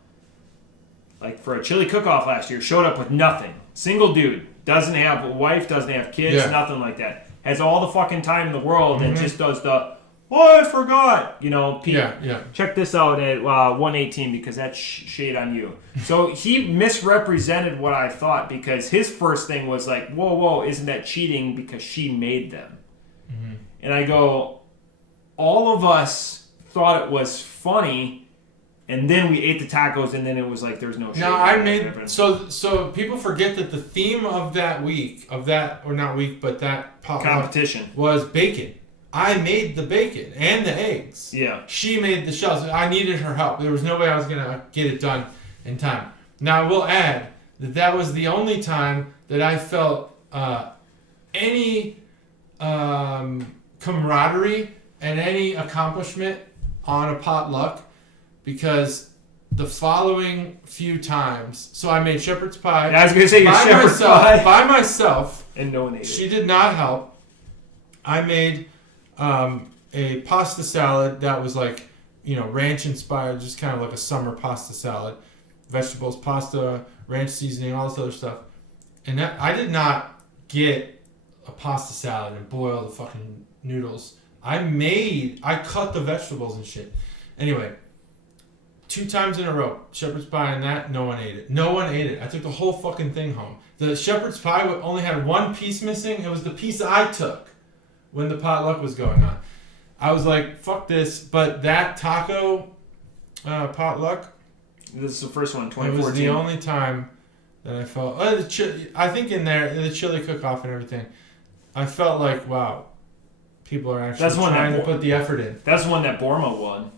like for a chili cook-off last year, showed up with nothing. Single dude. Doesn't have a wife, doesn't have kids, nothing like that. Has all the fucking time in the world and just does the, oh, I forgot. Pete, check this out at 118 because that's shade on you. So he misrepresented what I thought because his first thing was like, whoa, isn't that cheating because she made them? Mm-hmm. And I go, all of us thought it was funny. And then we ate the tacos, and then it was like there's no shade. No, I made so people forget that the theme of that week that competition was bacon. I made the bacon and the eggs. Yeah. She made the shells. I needed her help. There was no way I was gonna get it done in time. Now I will add that was the only time that I felt any camaraderie and any accomplishment on a potluck. Because the following few times, so I made shepherd's pie. I was going to say shepherd's pie. By myself. And no one ate it. She did not help. I made a pasta salad that was like, ranch inspired, just kind of like a summer pasta salad. Vegetables, pasta, ranch seasoning, all this other stuff. And I did not get a pasta salad and boil the fucking noodles. I cut the vegetables and shit. Anyway, 2 times in a row, shepherd's pie and that, no one ate it. I took the whole fucking thing home. The shepherd's pie only had one piece missing. It was the piece I took when the potluck was going on. I was like, fuck this. But that taco potluck, this is the first one, 2014. it was the only time that I felt, I think in there, the chili cook-off and everything, I felt like, wow, people are actually trying to put the effort in. That's the one that Borma won.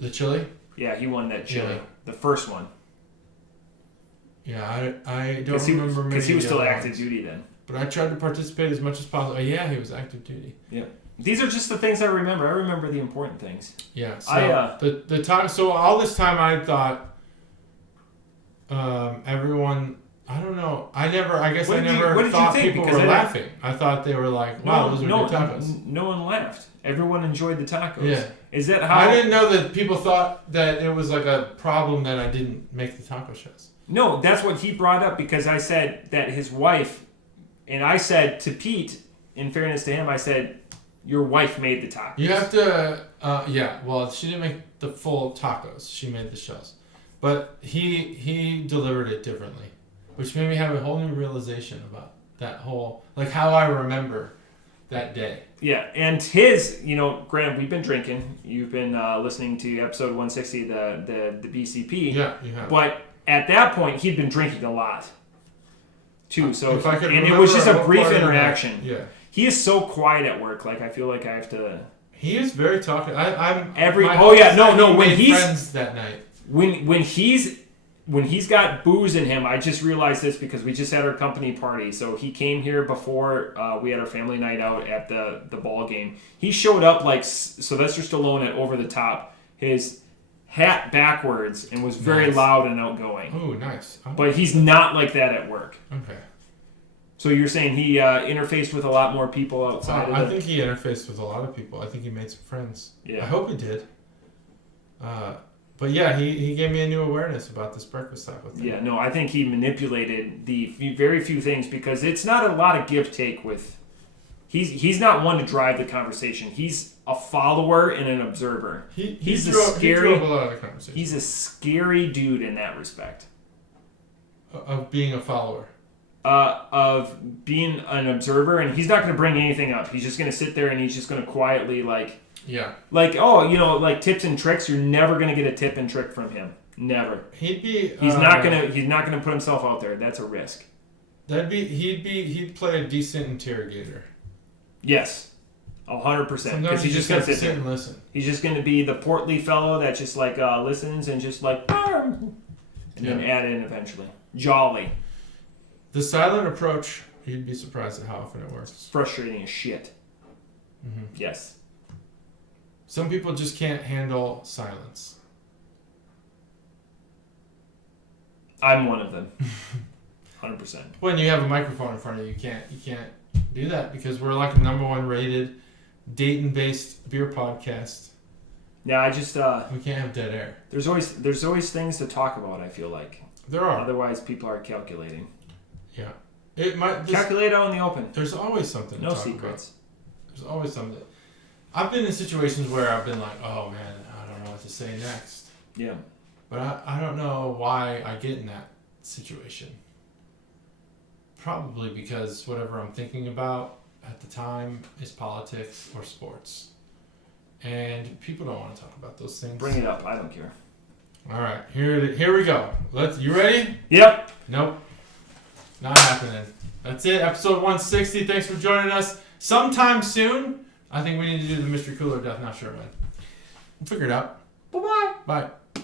The chili? Yeah, he won that chili. Yeah. The first one. Yeah, I don't remember. Because he was still active duty then. But I tried to participate as much as possible. Yeah, he was active duty. Yeah. These are just the things I remember. I remember the important things. Yeah. So the time. So all this time I thought everyone. I don't know. I guess I never thought people were laughing. I thought they were like, "Wow, those are good tacos." No one laughed. Everyone enjoyed the tacos. Yeah. Is that how? I didn't know that people thought that it was like a problem that I didn't make the taco shows. No, that's what he brought up because I said that his wife, and I said to Pete, in fairness to him, I said, your wife made the tacos. You have to, well, she didn't make the full tacos. She made the shells. But he delivered it differently, which made me have a whole new realization about that whole, like how I remember that day. Yeah, and his, Grant, we've been drinking. You've been listening to episode 160, the BCP. Yeah, you have. But at that point, he'd been drinking a lot, too. So and it was just a brief interaction. Yeah. He is so quiet at work. Like I feel like I have to. He is very talkative. When he's friends that night. When he's got booze in him, I just realized this because we just had our company party. So he came here before we had our family night out at the ball game. He showed up like Sylvester Stallone at Over the Top, his hat backwards, and was very loud and outgoing. Oh, nice. But he's not like that at work. Okay. So you're saying he interfaced with a lot more people outside I think he interfaced with a lot of people. I think he made some friends. Yeah. I hope he did. But yeah, he gave me a new awareness about this breakfast taco thing. Yeah, no, I think he manipulated the very few things because it's not a lot of give-take with... He's not one to drive the conversation. He's a follower and an observer. He drove a lot of the conversation. He's a scary dude in that respect. Of being a follower. Of being an observer, and he's not going to bring anything up. He's just going to sit there and he's just going to quietly Yeah. Like tips and tricks. You're never going to get a tip and trick from him. Never. He's not gonna put himself out there. That's a risk. He'd play a decent interrogator. Yes, 100%. Because he's just gonna sit and listen. He's just gonna be the portly fellow that just listens and just and then add in eventually. Jolly. The silent approach. You'd be surprised at how often it works. It's frustrating as shit. Mm-hmm. Yes. Some people just can't handle silence. I'm one of them. 100%. When you have a microphone in front of you, you can't do that because we're like the #1 rated Dayton-based beer podcast. Yeah, I just we can't have dead air. There's always things to talk about. I feel like there are. Otherwise, people are calculating. Yeah, it might calculate out in the open. There's always something. No to talk secrets. About. There's always something. I've been in situations where I've been like, oh man, I don't know what to say next. Yeah. But I don't know why I get in that situation. Probably because whatever I'm thinking about at the time is politics or sports. And people don't want to talk about those things. Bring it up. I don't care. All right. Here we go. You ready? Yep. Nope. Not happening. That's it. Episode 160. Thanks for joining us. Sometime soon, I think we need to do the Mystery Cooler Death. Not sure when. We'll figure it out. Bye-bye. Bye.